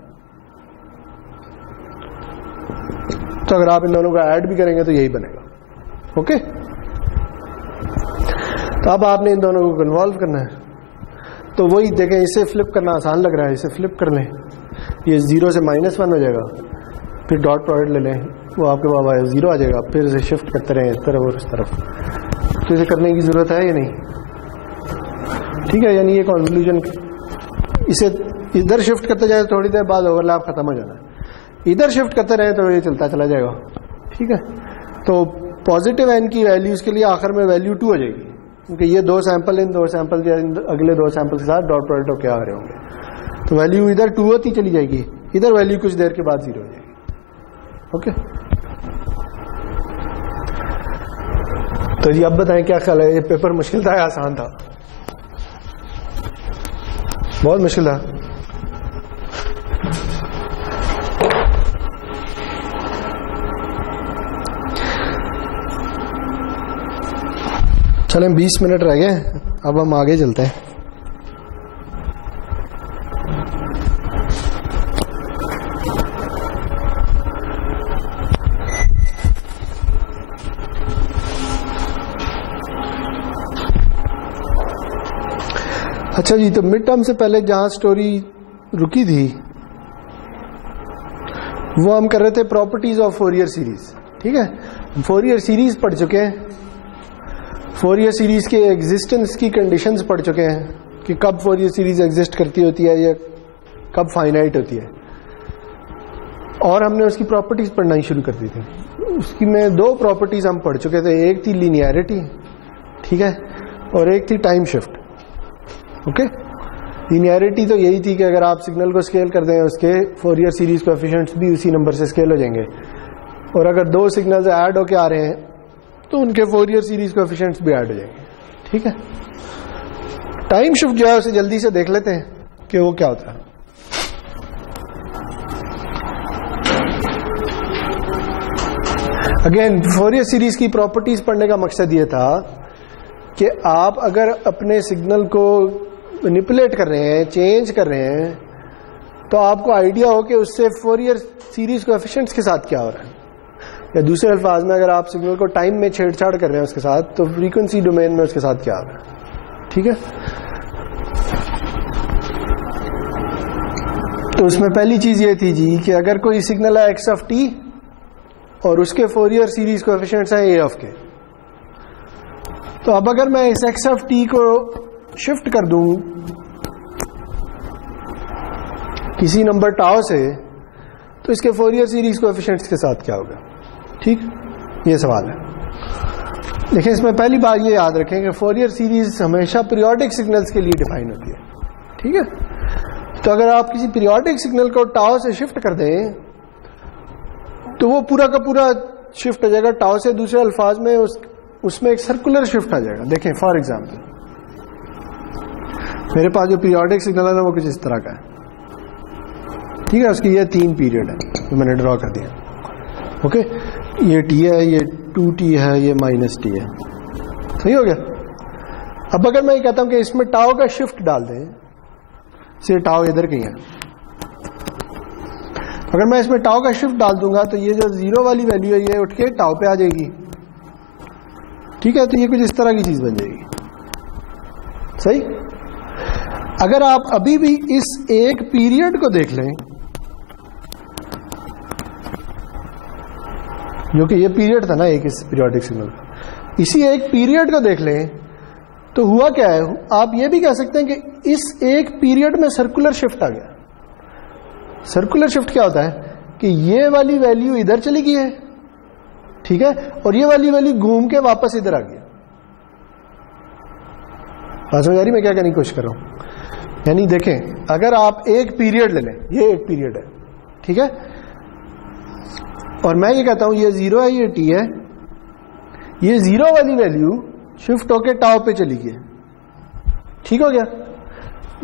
तो अगर आप इन दोनों को ऐड भी करेंगे तो यही बनेगा। ओके, तो अब आपने इन दोनों को कन्वॉल्व करना है। तो वही देखें, इसे फ्लिप करना आसान लग रहा है, इसे फ्लिप कर लें, ये 0 से -1 हो जाएगा, फिर डॉट प्रोडक्ट ले लें, वो आपके पास 0 आ जाएगा, फिर इसे शिफ्ट करते रहें इस तरफ और इस तरफ। तो इसे करने की जरूरत है या नहीं? ठीक है, यानी ये कॉन्क्लूजन, इसे इधर शिफ्ट करते जाए थोड़ी देर बाद ओवरलैप खत्म हो जाना है, इधर शिफ्ट करते रहे तो ये चलता चला जाएगा। ठीक है, तो पॉजिटिव एन की वैल्यूज के लिए आखिर में वैल्यू 2 हो जाएगी, क्योंकि ये 2 सैंपल इन 2 सैंपल के अगले 2 सैंपल के साथ डॉट प्रोडक्ट होकर आ रहे होंगे, तो वैल्यू इधर 2 होती चली जाएगी, इधर वैल्यू कुछ देर के बाद 0 हो जाएगी। ओके, तो जी अब बताएं क्या ख्याल है, ये पेपर मुश्किल था या आसान था? बहुत मुश्किल था। चलें 20 मिनट रह गए, अब हम आगे चलते हैं। अच्छा जी, तो मिड टर्म से पहले जहां स्टोरी रुकी थी वो हम कर रहे थे प्रॉपर्टीज ऑफ फोरियर सीरीज। ठीक है, फोरियर सीरीज पढ़ चुके हैं, फोरियर सीरीज के एग्जिस्टेंस की कंडीशंस पढ़ चुके हैं कि कब फोरियर सीरीज एग्जिस्ट करती होती है या कब फाइनाइट होती है, और हमने उसकी प्रॉपर्टीज पढ़ना ही शुरू कर दी थी। उसकी में 2 प्रॉपर्टीज हम पढ़ चुके थे, एक थी लीनियरिटी, ठीक है, और एक थी टाइम शिफ्ट। ओके, लीनियरिटी तो यही थी कि अगर आप सिग्नल को स्केल कर दें, उसके फोरियर सीरीज कोएफिशिएंट्स भी उसी नंबर से स्केल हो जाएंगे, और अगर 2 सिग्नल्स ऐड होके आ रहे हैं तो उनके फोरियर सीरीज कोएफिशिएंट्स भी ऐड हो जाएंगे। ठीक है, टाइम शिफ्ट जो है उसे जल्दी से देख लेते हैं कि वो क्या होता है। अगेन, फोरियर सीरीज की प्रॉपर्टीज पढ़ने का मकसद ये था कि आप अगर अपने सिग्नल को मैनिपुलेट कर रहे हैं, चेंज कर रहे हैं, तो आपको आइडिया हो कि उससे फोरियर सीरीज कोएफिशिएंट्स के साथ क्या हो रहा है, या दूसरे अल्फाज में अगर आप सिग्नल को टाइम में छेड़छाड़ कर रहे हैं उसके साथ, तो फ्रीक्वेंसी डोमेन में उसके साथ क्या हो रहा है। ठीक है, तो उसमें पहली चीज ये थी जी कि अगर कोई सिग्नल है एक्स ऑफ टी और उसके फोरियर सीरीज कोएफिशिएंट्स हैं ए ऑफ के, तो अब अगर मैं इस एक्स ऑफ टी को शिफ्ट कर दूं किसी नंबर टाउ से, तो इसके फोरियर सीरीज कोएफिशिएंट्स के साथ क्या होगा। ठीक, ये सवाल है। देखिए, इसमें पहली बात ये याद रखें कि फोरियर सीरीज हमेशा पीरियोडिक सिग्नल्स के लिए डिफाइन होती है। ठीक है, तो अगर आप किसी पीरियोडिक सिग्नल को टाउ से शिफ्ट कर दें तो वो पूरा का पूरा शिफ्ट हो जाएगा टाउ से, दूसरे अल्फाज में उसमें एक सर्कुलर शिफ्ट आ जाएगा। देखें, फॉर एग्जाम्पल मेरे पास जो पीरियोडिक सिग्नल है ना वो कुछ इस तरह का है। ठीक है, उसकी ये 3 पीरियड है जो मैंने ड्रॉ कर दिया। ओके, ये टी है, ये 2t है, ये -t है। सही हो गया। अब अगर मैं ये कहता हूं कि इसमें टाउ का शिफ्ट डाल दें, से टाउ इधर कहीं है, अगर मैं इसमें टाउ का शिफ्ट डाल दूंगा तो ये जो 0 वाली वैल्यू है ये उठ के टाउ पे आ जाएगी। ठीक है, तो ये कुछ इस तरह की चीज बन जाएगी। सही। अगर आप अभी भी इस एक पीरियड को देख लें जो कि ये पीरियड था ना एक इस पीरियोडिक सिग्नल का। इसी एक पीरियड को देख लें तो हुआ क्या है, आप ये भी कह सकते हैं कि इस एक पीरियड में सर्कुलर शिफ्ट आ गया। सर्कुलर शिफ्ट क्या होता है कि ये वाली वैल्यू इधर चली गई है, ठीक है, और ये वाली वैल्यू घूम के वापस इधर आ गया। बात समझ आ रही मैं क्या कहने की कोशिश कर रहा हूं? यानी देखें, अगर आप एक पीरियड ले लें, ये एक पीरियड है, ठीक है, और मैं ये कहता हूं ये 0 है, ये t है, ये 0 वाली वैल्यू शिफ्ट होके टाउ पे चली गई, ठीक हो गया।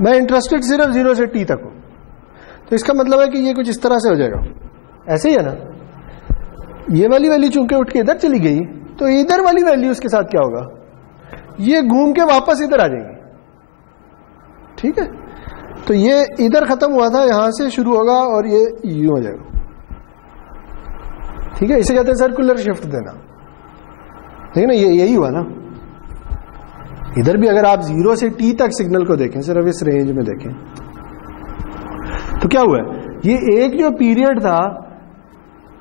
मैं इंटरेस्टेड सिर्फ 0 से t तक हूं, तो इसका मतलब है कि ये कुछ इस तरह से हो जाएगा, ऐसे ही है ना। ये वाली वैल्यू चूंकि उठ के इधर चली गई, तो इधर वाली वैल्यू उसके साथ क्या होगा, ये घूम के वापस इधर आ जाएगी, ठीक है। तो ये इधर खत्म हुआ था, यहां से शुरू होगा और ये यूं हो जाएगा, ठीक है। इसे कहते हैं सर्कुलर शिफ्ट देना, ठीक है ना। ये यही हुआ ना। इधर भी अगर आप 0 से t तक सिग्नल को देखें, सिर्फ इस रेंज में देखें, तो क्या हुआ, ये एक जो पीरियड था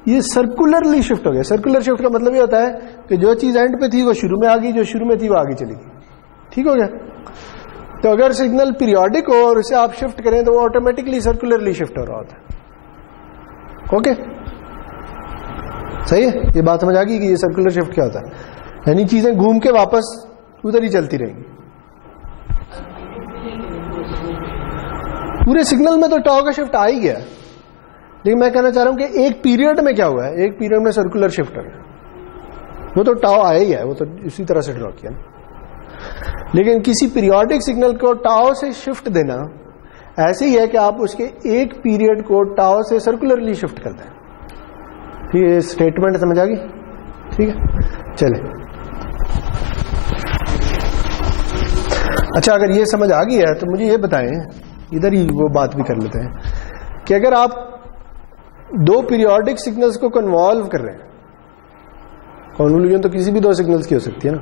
ये सर्कुलरली शिफ्ट हो गया। सर्कुलर शिफ्ट का मतलब ये होता है कि जो चीज एंड पे थी वो शुरू में आ गई, जो शुरू में थी वो आगे चली गई, ठीक हो गया। तो अगर सिग्नल पीरियोडिक हो और उसे आप शिफ्ट करें तो वो ऑटोमेटिकली सर्कुलरली शिफ्ट हो रहा होता है। ओके, सही है। ये बात समझ आ गई कि ये सर्कुलर शिफ्ट क्या होता है, यानी चीजें घूम के वापस उधर ही चलती रहेंगी। पूरे सिग्नल में तो टाउ का शिफ्ट आ ही गया, लेकिन मैं कहना चाह रहा हूं कि एक पीरियड में क्या हुआ है, एक पीरियड में सर्कुलर शिफ्ट हो गया। वो तो टाउ आया ही है, वो तो इसी तरह से ड्रॉ किया ना। लेकिन किसी पीरियोडिक सिग्नल को टाउ से शिफ्ट देना ऐसे ही है कि आप उसके एक पीरियड को टाउ से सर्कुलरली शिफ्ट कर दें। ठीक है, स्टेटमेंट समझ आ गई? ठीक है, चले। अच्छा, अगर ये समझ आ गई है तो मुझे ये बताएं, इधर ही वो बात भी कर लेते हैं कि अगर आप दो पीरियोडिक सिग्नल्स को कन्वॉल्व कर रहे हैं, कन्वोल्यूशन तो किसी भी दो सिग्नल्स की हो सकती है ना,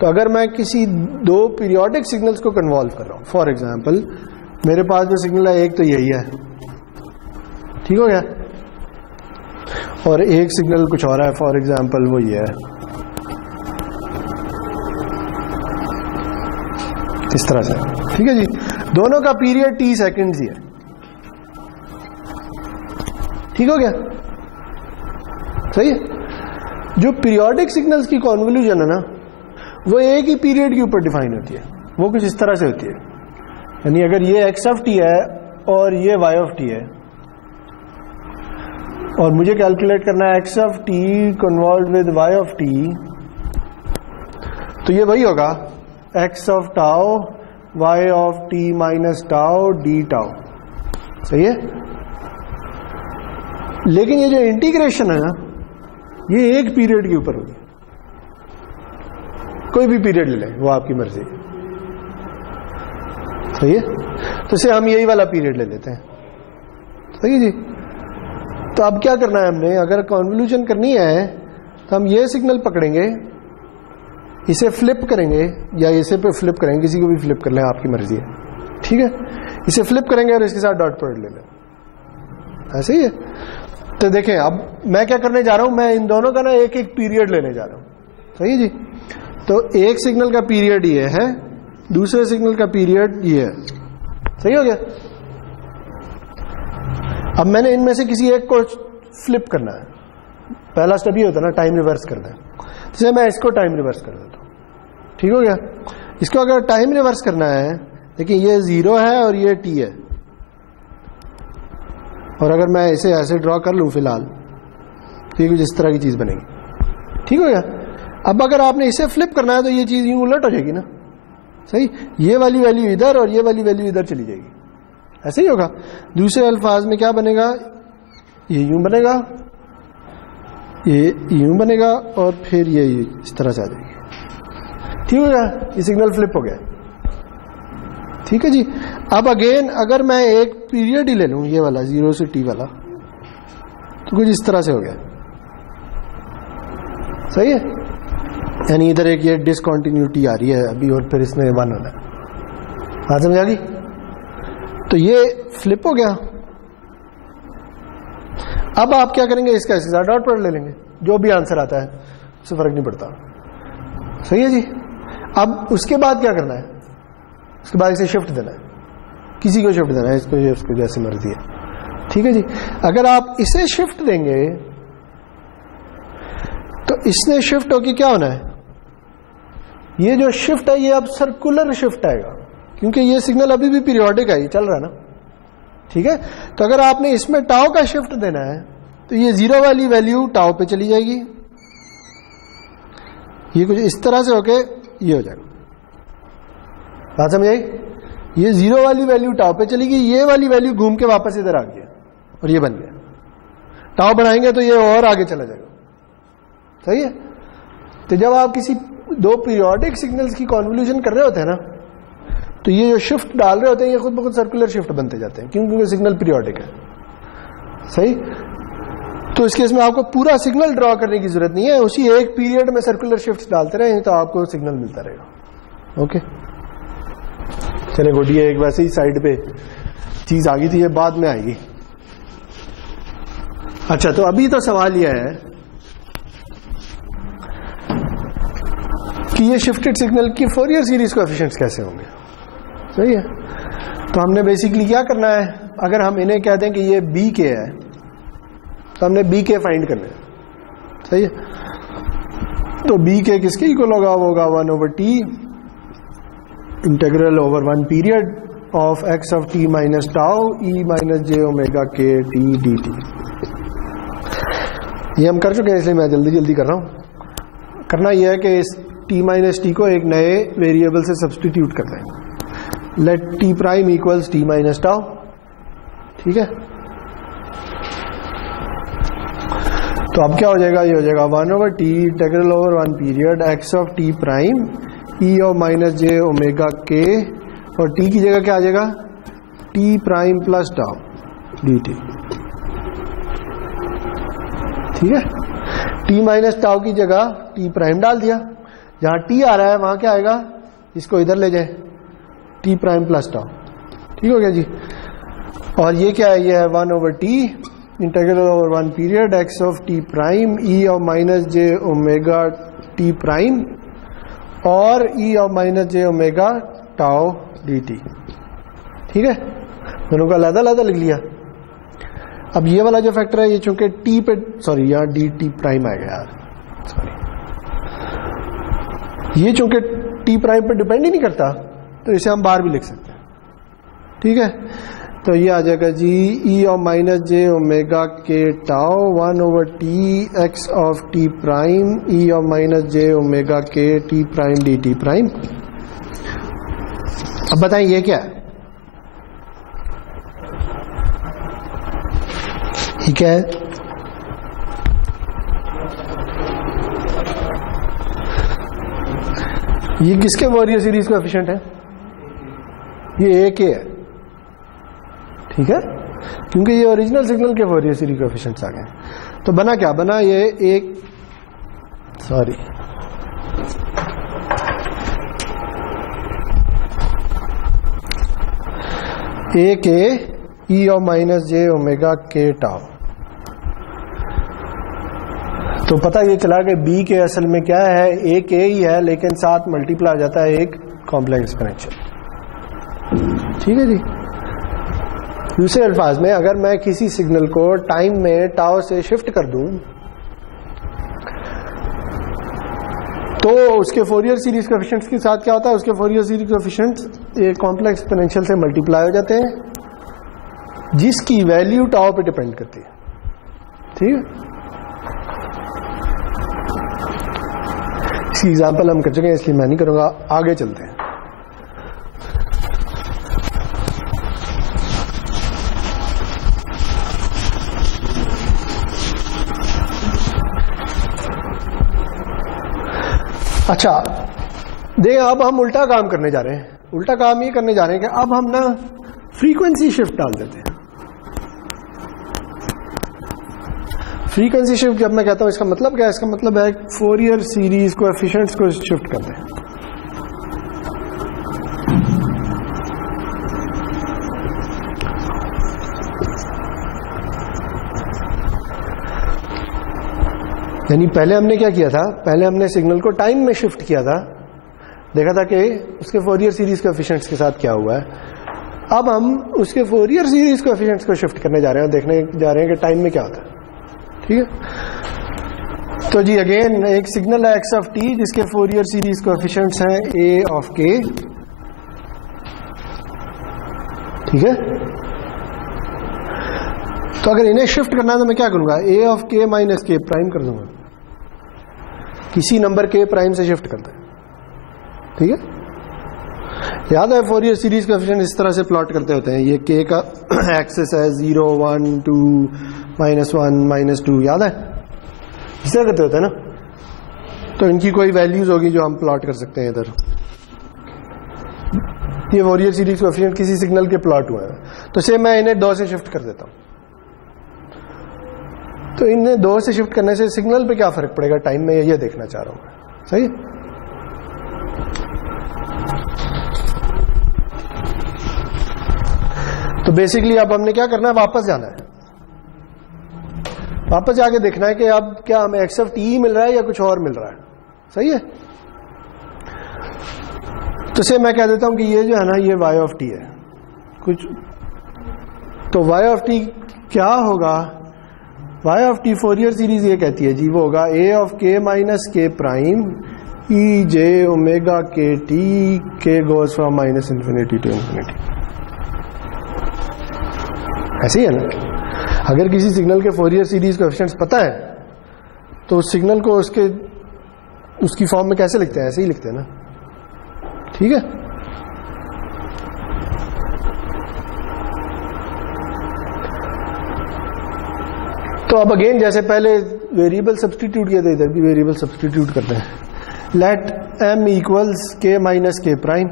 तो अगर मैं किसी दो पीरियोडिक सिग्नल्स को कन्वॉल्व कर रहा हूं, फॉर एग्जांपल मेरे पास जो सिग्नल है एक तो यही है, ठीक हो गया, और एक सिग्नल कुछ और है, फॉर एग्जांपल वो ये है, इस तरह से, ठीक है जी। दोनों का पीरियड t सेकेंड्स ही है, ठीक हो गया, सही है। जो पीरियोडिक सिग्नल्स की कॉन्वोल्यूशन है ना, वो एक ही पीरियड के ऊपर डिफाइन होती है। वो कुछ इस तरह से होती है, यानी अगर ये x ऑफ t है और ये y ऑफ t है, और मुझे कैलकुलेट करना है x of t convolve with y of t, तो ये वही होगा x of tau y of t minus tau D tau, सही है। लेकिन ये जो इंटीग्रेशन है ना, ये एक पीरियड के ऊपर होगी, कोई भी पीरियड ले लें, वो आपकी मर्जी, सही है। तो इसे हम यही वाला पीरियड ले लेते हैं, सही है जी। तो अब क्या करना है हमने, अगर कन्वोल्यूशन करनी है तो हम ये सिग्नल पकड़ेंगे, इसे फ्लिप करेंगे या इसे पे फ्लिप करेंगे, किसी को भी फ्लिप कर लें, आपकी मर्जी है, ठीक है। इसे फ्लिप करेंगे और इसके साथ डॉट प्रोडक्ट ले लें, ऐसे ही है। तो देखें, अब मैं क्या करने जा रहा हूं, मैं इन दोनों का ना एक एक पीरियड लेने जा रहा हूं, सही है जी। तो एक सिग्नल का पीरियड ये है, दूसरे सिग्नल का पीरियड ये है, सही हो गया। अब मैंने इनमें से किसी एक को फ्लिप करना है, पहला स्टेप ये होता है ना, टाइम रिवर्स कर दें। जैसे मैं इसको टाइम रिवर्स कर देता हूं, ठीक हो गया। इसको अगर टाइम रिवर्स करना है, देखिए ये 0 है और ये t है, और अगर मैं इसे ऐसे ड्रॉ कर लूं फिलहाल, तो ये कुछ इस तरह की चीज बनेगी, ठीक हो गया। अब अगर आपने इसे फ्लिप करना है तो ये चीज यूं उलट हो जाएगी ना, सही। ये वाली वैल्यू इधर और ये वाली वैल्यू इधर चली जाएगी, ऐसे ही होगा। दूसरे अल्फाज में क्या बनेगा, ये यूं बनेगा, ये यूं बनेगा, और फिर ये इस तरह से आ जाएगी, ठीक हो गया। ये सिग्नल फ्लिप हो गया, ठीक है जी। अब अगेन अगर मैं एक पीरियड ही ले लूं, ये वाला 0 से t वाला, तो कुछ इस तरह से हो गया, सही है। यानी इधर एक ये डिसकंटिन्यूटी आ रही है अभी, और फिर इसमें 1 होना है, बात समझ आ गई। तो ये फ्लिप हो गया। अब आप क्या करेंगे, इसका इसके साथ डॉट प्रोडक्ट ले लेंगे, जो भी आंसर आता है उससे फर्क नहीं पड़ता। सही है जी। अब उसके बाद क्या करना है, उसके बाद इसे शिफ्ट देना है, किसी को शिफ्ट देना है, इसको जैसे मर्जी है। ठीक है जी। अगर आप इसे शिफ्ट देंगे तो इसने शिफ्ट होके क्या होना है, ये जो शिफ्ट है ये अब सर्कुलर शिफ्ट आएगा, क्योंकि ये सिग्नल अभी भी पीरियोडिक है, ये चल रहा है ना। ठीक है। तो अगर आपने इसमें टाउ का शिफ्ट देना है तो ये 0 वाली वैल्यू टाउ पे चली जाएगी, ये कुछ इस तरह से होके ये हो जाएगा। बात समझ आई? ये 0 वाली वैल्यू टाउ पे चली गई, ये वाली वैल्यू घूम के वापस इधर आ गया और ये बन गया। टाउ बढ़ाएंगे तो ये और आगे चला जाएगा। सही है। तो जब आप किसी दो पीरियोडिक सिग्नल्स की कॉन्वोल्यूशन कर रहे होते हैं ना, तो ये जो शिफ्ट डाल रहे होते हैं ये खुद ब खुद सर्कुलर शिफ्ट बनते जाते हैं, क्योंकि सिग्नल पीरियोडिक है। सही। तो इस केस में आपको पूरा सिग्नल ड्रॉ करने की जरूरत नहीं है, उसी एक पीरियड में सर्कुलर शिफ्ट डालते रहे तो आपको सिग्नल मिलता रहेगा। ओके चले गुड। ये एक वैसे ही साइड पे चीज आ गई थी, ये बाद में आएगी। अच्छा, तो अभी तो सवाल यह है कि ये शिफ्टेड सिग्नल की फोरियर सीरीज कोएफिशिएंट्स कैसे होंगे। सही है। तो हमने बेसिकली क्या करना है, अगर हम इन्हें कह दें कि ये बी के है तो हमने बी के फाइंड करना है। सही है। तो बी के किसके इक्वल होगा, वो होगा 1/t integral over 1 period of x of t minus tau e minus j omega k t dt। ये हम कर चुके हैं, इसलिए मैं जल्दी जल्दी कर रहा हूं। करना यह है कि इस t माइनस टी को एक नए वेरिएबल से सब्सटीट्यूट कर दें। Let t prime equals t minus tau. ठीक है। तो अब क्या हो जाएगा, ये हो जाएगा 1/t integral over 1 period x of t prime e of minus j omega k, और t की जगह क्या आ जाएगा, t prime plus tau dt। ठीक है। t माइनस टाउ की जगह t प्राइम डाल दिया, जहां t आ रहा है वहां क्या आएगा, इसको इधर ले जाए, t प्राइम प्लस टाउ। ठीक हो गया जी। और ये क्या है, ये है 1/t integral over 1 period x of t prime e of minus j omega t prime और e of minus j omega tau dt। ठीक है। दोनों को अलग अलग लिख लिया। अब ये वाला जो फैक्टर है ये चूंकि t पे, सॉरी यहाँ dt प्राइम आएगा यार, सॉरी, ये चूंकि t प्राइम पे डिपेंड ही नहीं करता तो इसे हम बाहर भी लिख सकते हैं। ठीक है। तो ये आ जाएगा जी e of minus j omega k tau 1/t x of t prime e of minus j omega k t prime dt prime. अब बताएं ये क्या है, ये क्या है, ये किसके फोरियर सीरीज कोएफिशिएंट है, ये a के है। ठीक है। क्योंकि ये ओरिजिनल सिग्नल के फोरियर सीरीज कोएफिशिएंट्स आ गए। तो बना क्या, बना ये एक, सॉरी, a के e of minus j omega k tau. तो पता ये चला कि b के असल में क्या है, a के ही है, लेकिन साथ मल्टीप्लाई आ जाता है एक कॉम्प्लेक्स एक्सपोनेंशियल। ठीक है जी। दूसरे अल्फाज में अगर मैं किसी सिग्नल को टाइम में टाउ से शिफ्ट कर दूं तो उसके फोरियर सीरीज कोएफिशिएंट्स के साथ क्या होता है, उसके फोरियर सीरीज कोएफिशिएंट्स एक कॉम्प्लेक्स एक्सपोनेंशियल से मल्टीप्लाई हो जाते हैं, जिसकी वैल्यू टाउ पे डिपेंड करती है। ठीक है। इसकी एग्जांपल हम कर चुके हैं, इसलिए मैं नहीं करूंगा, आगे चलते हैं। अच्छा देखिए, अब हम उल्टा काम करने जा रहे हैं। उल्टा काम ये करने जा रहे हैं कि अब हम ना फ्रीक्वेंसी शिफ्ट डाल देते हैं। फ्रीक्वेंसी शिफ्ट जब मैं कहता हूं इसका मतलब क्या है, इसका मतलब है फोरियर सीरीज कोएफिशिएंट्स को शिफ्ट कर दें। यानी पहले हमने क्या किया था, पहले हमने सिग्नल को टाइम में शिफ्ट किया था, देखा था कि उसके फोरियर सीरीज कोएफिशिएंट्स के साथ क्या हुआ है। अब हम उसके फोरियर सीरीज कोएफिशिएंट्स को शिफ्ट करने जा रहे हैं, देखने जा रहे हैं कि टाइम में क्या होता है। ठीक है, तो जी अगेन एक सिग्नल है एक्स ऑफ टी जिसके फोरियर सीरीज कोएफिशिएंट्स हैं ए ऑफ के। ठीक है, तो अगर इन्हें शिफ्ट करना है तो मैं क्या करूंगा, ए ऑफ के माइनस के प्राइम कर दूंगा, किसी नंबर के प्राइम से शिफ्ट करते हैं। ठीक है, याद है फोरियर सीरीज कोएफिशिएंट इस तरह से प्लॉट करते होते हैं, ये के का एक्सिस है 0 1 2 -1 -2, याद है इस तरह करते होते हैं ना। तो इनकी कोई वैल्यूज होगी जो हम प्लॉट कर सकते हैं इधर। ये फोरियर सीरीज कोएफिशिएंट किसी सिग्नल के प्लॉट हुए हैं, तो से मैं इन्हें 2 से शिफ्ट कर देता हूं। तो इन्हें 2 से शिफ्ट करने से सिग्नल पे क्या फर्क पड़ेगा टाइम में, ये देखना चाह रहा हूं मैं। सही है, तो बेसिकली अब हमने क्या करना है, वापस जाना है, वापस जाके देखना है कि अब क्या हमें एक्स ऑफ टी मिल रहा है या कुछ और मिल रहा है। सही है, तो से मैं कह देता हूं कि ये जो है ना ये y ऑफ टी है कुछ, तो y ऑफ टी क्या होगा, y of T Fourier series ये कहती है जी वो होगा a of k minus K prime E J omega K T, K goes from minus infinity to infinity. ऐसे ही है ना, अगर किसी सिग्नल के फोरियर सीरीज कोएफिशिएंट्स पता है तो उस सिग्नल को उसकी फॉर्म में कैसे लिखते हैं, ऐसे ही लिखते हैं ना। ठीक है, तो अब अगेन जैसे पहले वेरिएबल सब्स्टिट्यूट किए थे, इधर भी वेरिएबल सब्स्टिट्यूट करते हैं। लेट m इक्वल्स के माइनस के प्राइम।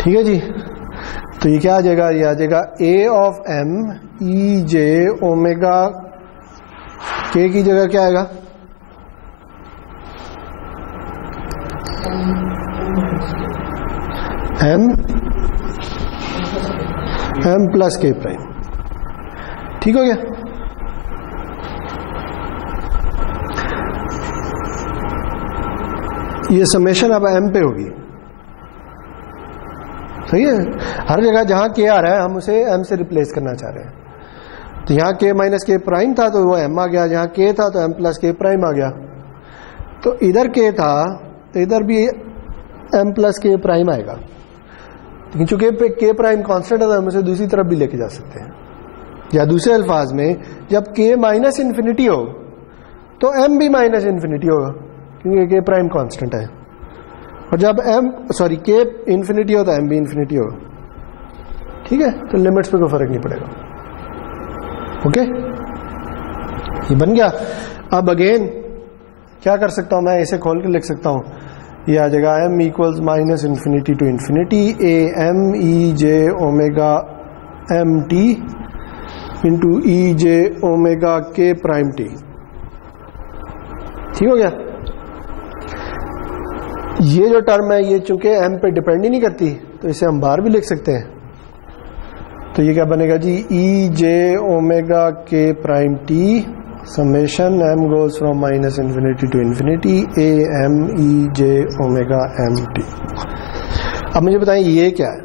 ठीक है जी, तो ये क्या आ जाएगा, ये आ जाएगा a of m E J omega के की जगह क्या आएगा, m प्लस के प्राइम। ठीक हो गया, ये समेशन अब m पे होगी। सही है, हर जगह जहां k आ रहा है हम उसे m से रिप्लेस करना चाह रहे हैं। तो यहां k माइनस के प्राइम था तो वो m आ गया, जहां k था तो m प्लस के प्राइम आ गया। तो इधर k था तो इधर भी m प्लस के प्राइम आएगा, लेकिन चूंकि k प्राइम कांस्टेंट है तो हम उसे दूसरी तरफ भी लेके जा सकते हैं, या दूसरे अल्फाज में जब k माइनस इन्फिनिटी हो तो m भी माइनस इन्फिनिटी होगा क्योंकि k प्राइम कांस्टेंट है, और जब k इन्फिनिटी हो तो m भी इन्फिनिटी होगा। ठीक है, तो लिमिट्स पे कोई फर्क नहीं पड़ेगा। ओके, ये बन गया। अब अगेन क्या कर सकता हूं मैं, इसे खोल के लिख सकता हूं, ये आ जाएगा m equals minus infinity to infinity a m e j omega m t into E J omega K prime T. ठीक हो गया, ये जो टर्म है ये चूंकि m पे डिपेंड ही नहीं करती तो इसे हम बाहर भी लिख सकते हैं। तो ये क्या बनेगा जी, E J omega K prime T summation m goes from minus infinity to infinity a m e j omega m t। अब मुझे बताएं ये क्या है,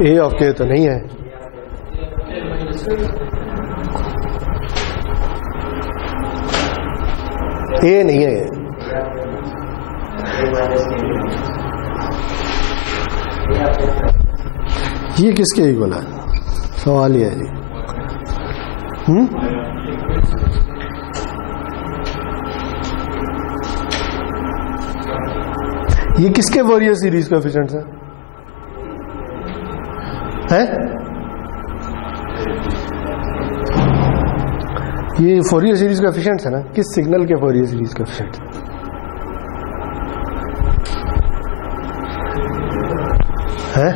a ऑफ k तो नहीं है, a नहीं है, ये किसके इक्वल है, सवाल ये है जी। ये किसके फोरियर सीरीज कोएफिशिएंट्स हैं? ये फोरियर सीरीज कोएफिशिएंट्स है ना, किस सिग्नल के फोरियर सीरीज कोएफिशिएंट है?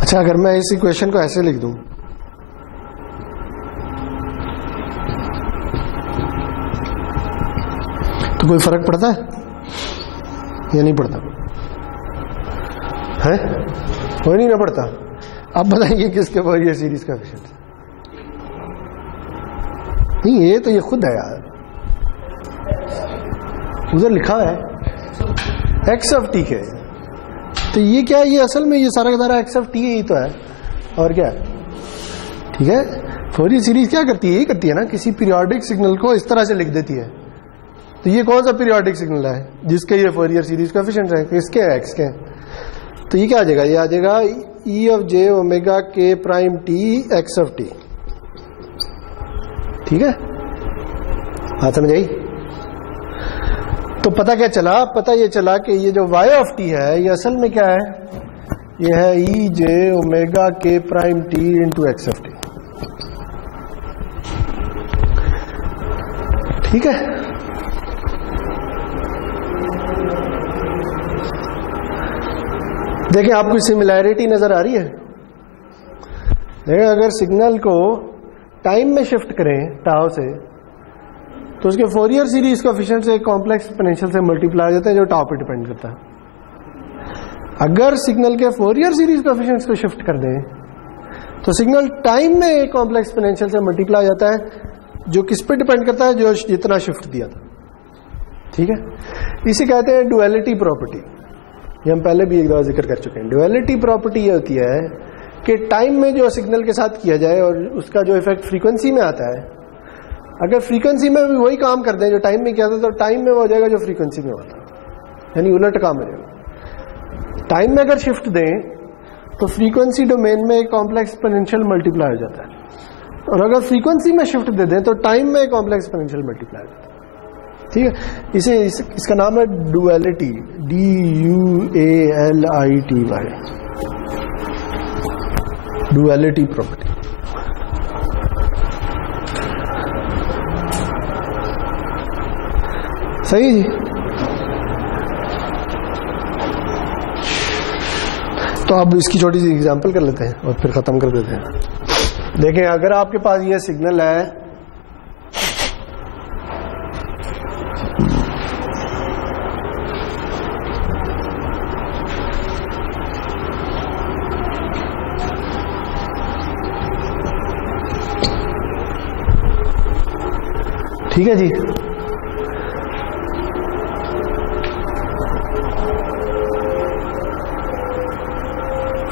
अच्छा, अगर मैं इस इक्वेशन को ऐसे लिख दूं तो कोई फर्क पड़ता है? या नहीं पढ़ता है? कोई नहीं ना पढ़ता। अब बताइए किसके फोरियर सीरीज का कोएफिशिएंट? नहीं, ये तो ये खुद है यार, उधर लिखा है एक्स ऑफ टी के। तो ये क्या है? ये असल में ये सारा का सारा एक्स ऑफ टी ही तो है, और क्या है? ठीक है, फोरियर सीरीज क्या करती है? यही करती है ना, किसी पीरियोडिक सिग्नल को इस तरह से लिख देती है। तो ये कौन सा पीरियोडिक सिग्नल है जिसके ये फोरियर सीरीज कोएफिशिएंट है? किसके है? एक्स के। तो ये क्या आ जाएगा? ये आ जाएगा ई of J omega K prime T x of T. ठीक है, बात समझ आई? तो पता क्या चला? पता ये चला कि ये जो y ऑफ टी है ये असल में क्या है? ये है ई J omega K prime T into x of T. ठीक है, देखिए आपको सिमिलैरिटी नजर आ रही है? देखिए अगर सिग्नल को टाइम में शिफ्ट करें टाउ से, तो उसके फोरियर सीरीज कोएफिशिएंट से कॉम्प्लेक्स एक्सपोनेंशियल से मल्टीप्लाई हो जाते हैं जो टाउ पे डिपेंड करता है। अगर सिग्नल के फोरियर सीरीज कोएफिशिएंट्स को शिफ्ट कर दें तो सिग्नल टाइम में एक कॉम्प्लेक्स एक्सपोनेंशियल से मल्टीप्लाई हो जाता है जो किस पे डिपेंड करता है? जो जितना शिफ्ट दिया था। ठीक है, इसे कहते हैं डुअलिटी प्रॉपर्टी। ये हम पहले भी एक दफा जिक्र कर चुके हैं। डुअलिटी प्रॉपर्टी ये होती है कि टाइम में जो सिग्नल के साथ किया जाए और उसका जो इफेक्ट फ्रीक्वेंसी में आता है, अगर फ्रीक्वेंसी में भी वही काम कर दें जो टाइम में किया था, तो टाइम में वो हो जाएगा जो फ्रीक्वेंसी में हुआ था, यानी उलट काम हो जाएगा। टाइम में अगर शिफ्ट दें तो फ्रीक्वेंसी डोमेन में एक कॉम्प्लेक्स एक्सपोनेंशियल मल्टीप्लाई हो जाता है, और अगर फ्रीक्वेंसी में शिफ्ट दे दें तो टाइम में एक कॉम्प्लेक्स एक्सपोनेंशियल मल्टीप्लाई हो जाता है। ठीक है, इसका नाम है डुअलिटी, DUALITY, डुअलिटी प्रॉपर्टी। सही जी। तो अब इसकी छोटी सी एग्जांपल कर लेते हैं और फिर खत्म कर देते हैं। देखें, अगर आपके पास ये सिग्नल है ठीक है जी,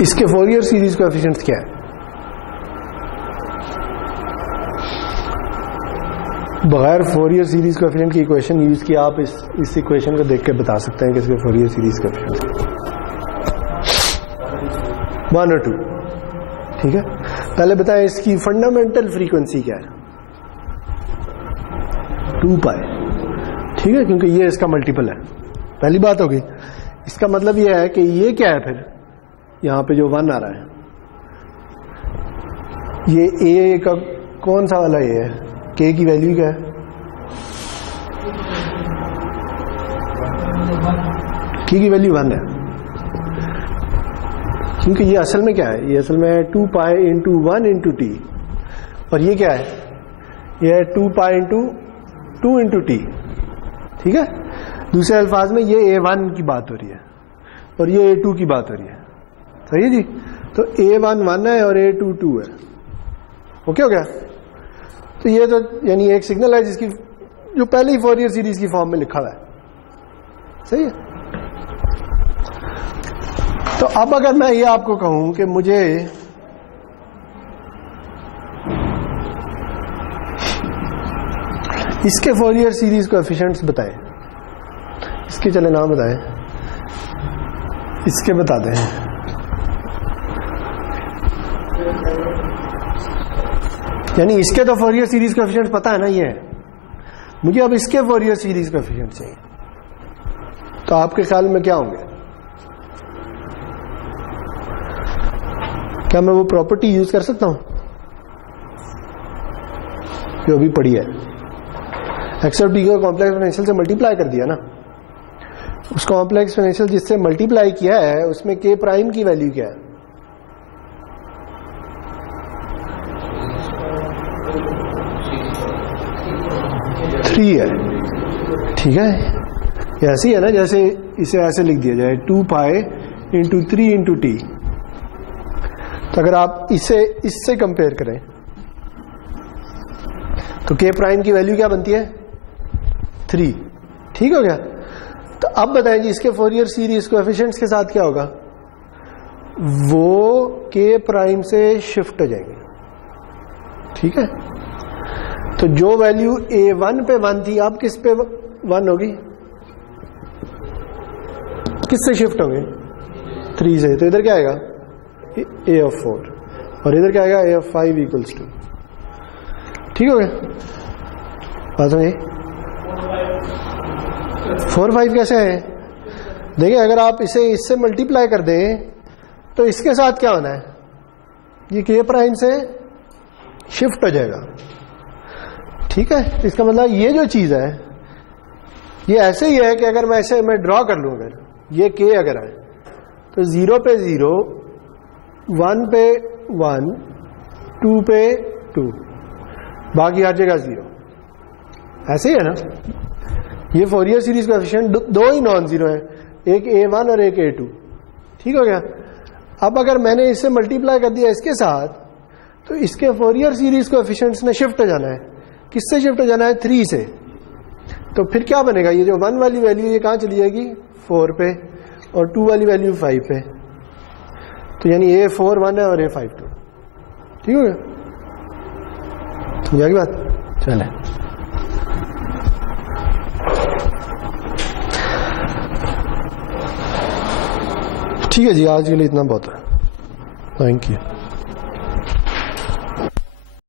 इसके फोरियर सीरीज कोएफिशिएंट्स क्या है? बगैर फोरियर सीरीज कोएफिशिएंट की इक्वेशन यूज की आप इस इक्वेशन को देख के बता सकते हैं कि इसके फोरियर सीरीज कोएफिशिएंट्स 1 और 2। ठीक है, पहले बताएं इसकी फंडामेंटल फ्रीक्वेंसी क्या है? 2 पाई। ठीक है, क्योंकि ये इसका मल्टीपल है, पहली बात होगी। इसका मतलब ये है कि ये क्या है? फिर यहां पे जो 1 आ रहा है, ये a का कौन सा वाला ये है? k की वैल्यू क्या है? k की वैल्यू 1 है, क्योंकि ये असल में क्या है? ये असल में 2 पाई इंटू 1 इंटू टी, और ये क्या है? ये है 2 पाई इंटू 2 इंटू टी। ठीक है, दूसरे अल्फाज में ये a1 की बात हो रही है और ये a2 की बात हो रही है। सही है जी, तो a1 1 है और a2 2 है। ओके हो गया? तो ये तो यानी एक सिग्नल है जिसकी जो पहले ही फोरियर सीरीज की फॉर्म में लिखा हुआ है। सही है। तो अब अगर मैं ये आपको कहूं कि मुझे इसके फोरियर सीरीज कोएफिशिएंट्स बताएं, इसके चले नाम बताएं, इसके बता दें। यानी इसके तो फोरियर सीरीज कोएफिशिएंट्स पता है ना, ये है। मुझे अब इसके फोरियर सीरीज कोएफिशिएंट्स चाहिए, तो आपके ख्याल में क्या होंगे? क्या मैं वो प्रॉपर्टी यूज कर सकता हूं जो अभी पड़ी है? एक्स ऑफ टी को कॉम्प्लेक्स एक्सपोनेंशियल से मल्टीप्लाई कर दिया ना, उस कॉम्प्लेक्स एक्सपोनेंशियल जिससे मल्टीप्लाई किया है उसमें के प्राइम की वैल्यू क्या है? है। ठीक है, ये ऐसी है ना जैसे इसे ऐसे लिख दिया जाए 2 पाई इंटू 3 इंटू टी। तो अगर आप इसे इससे कंपेयर करें तो के प्राइम की वैल्यू क्या बनती है 3। ठीक हो गया। तो अब बताएं जी इसके फोरियर सीरीज कोएफिशिएंट्स के साथ क्या होगा, वो के प्राइम से शिफ्ट हो जाएंगे। ठीक है। तो जो वैल्यू A1 पे 1 थी अब किस पे 1 होगी, किससे शिफ्ट होंगे 3 से। तो इधर क्या आएगा A of 4 और इधर क्या आएगा A of 5 इक्वल्स टू। ठीक हो गया बात समझे। 4 5 कैसे है, देखिए अगर आप इसे इससे मल्टीप्लाई कर दें तो इसके साथ क्या होना है, ये के प्राइम से शिफ्ट हो जाएगा। ठीक है। इसका मतलब ये जो चीज है ये ऐसे ही है कि अगर मैं ऐसे मैं ड्रॉ कर लूं, अगर ये के अगर है तो 0 पे 0, 1 पे 1, 2 पे 2, बाकी हर जगह 0। ऐसे ही है ना। ये फोरियर सीरीज कोएफिशिएंट दो ही नॉन जीरो है, एक A1 और एक A2। ठीक हो गया। अब अगर मैंने इससे मल्टीप्लाई कर दिया इसके साथ तो इसके फोरियर सीरीज कोएफिशिएंट्स ने शिफ्ट हो जाना है। किससे शिफ्ट हो जाना है 3 से। तो फिर क्या बनेगा, ये जो 1 वाली वैल्यू ये कहां चली जाएगी 4 पे और 2 वाली वैल्यू 5 पे। तो यानी A4 1 है और A5 2। ठीक हो गया, समझ आ गई बात। चले ठीक है जी, आज के लिए इतना बहुत है। Thank you.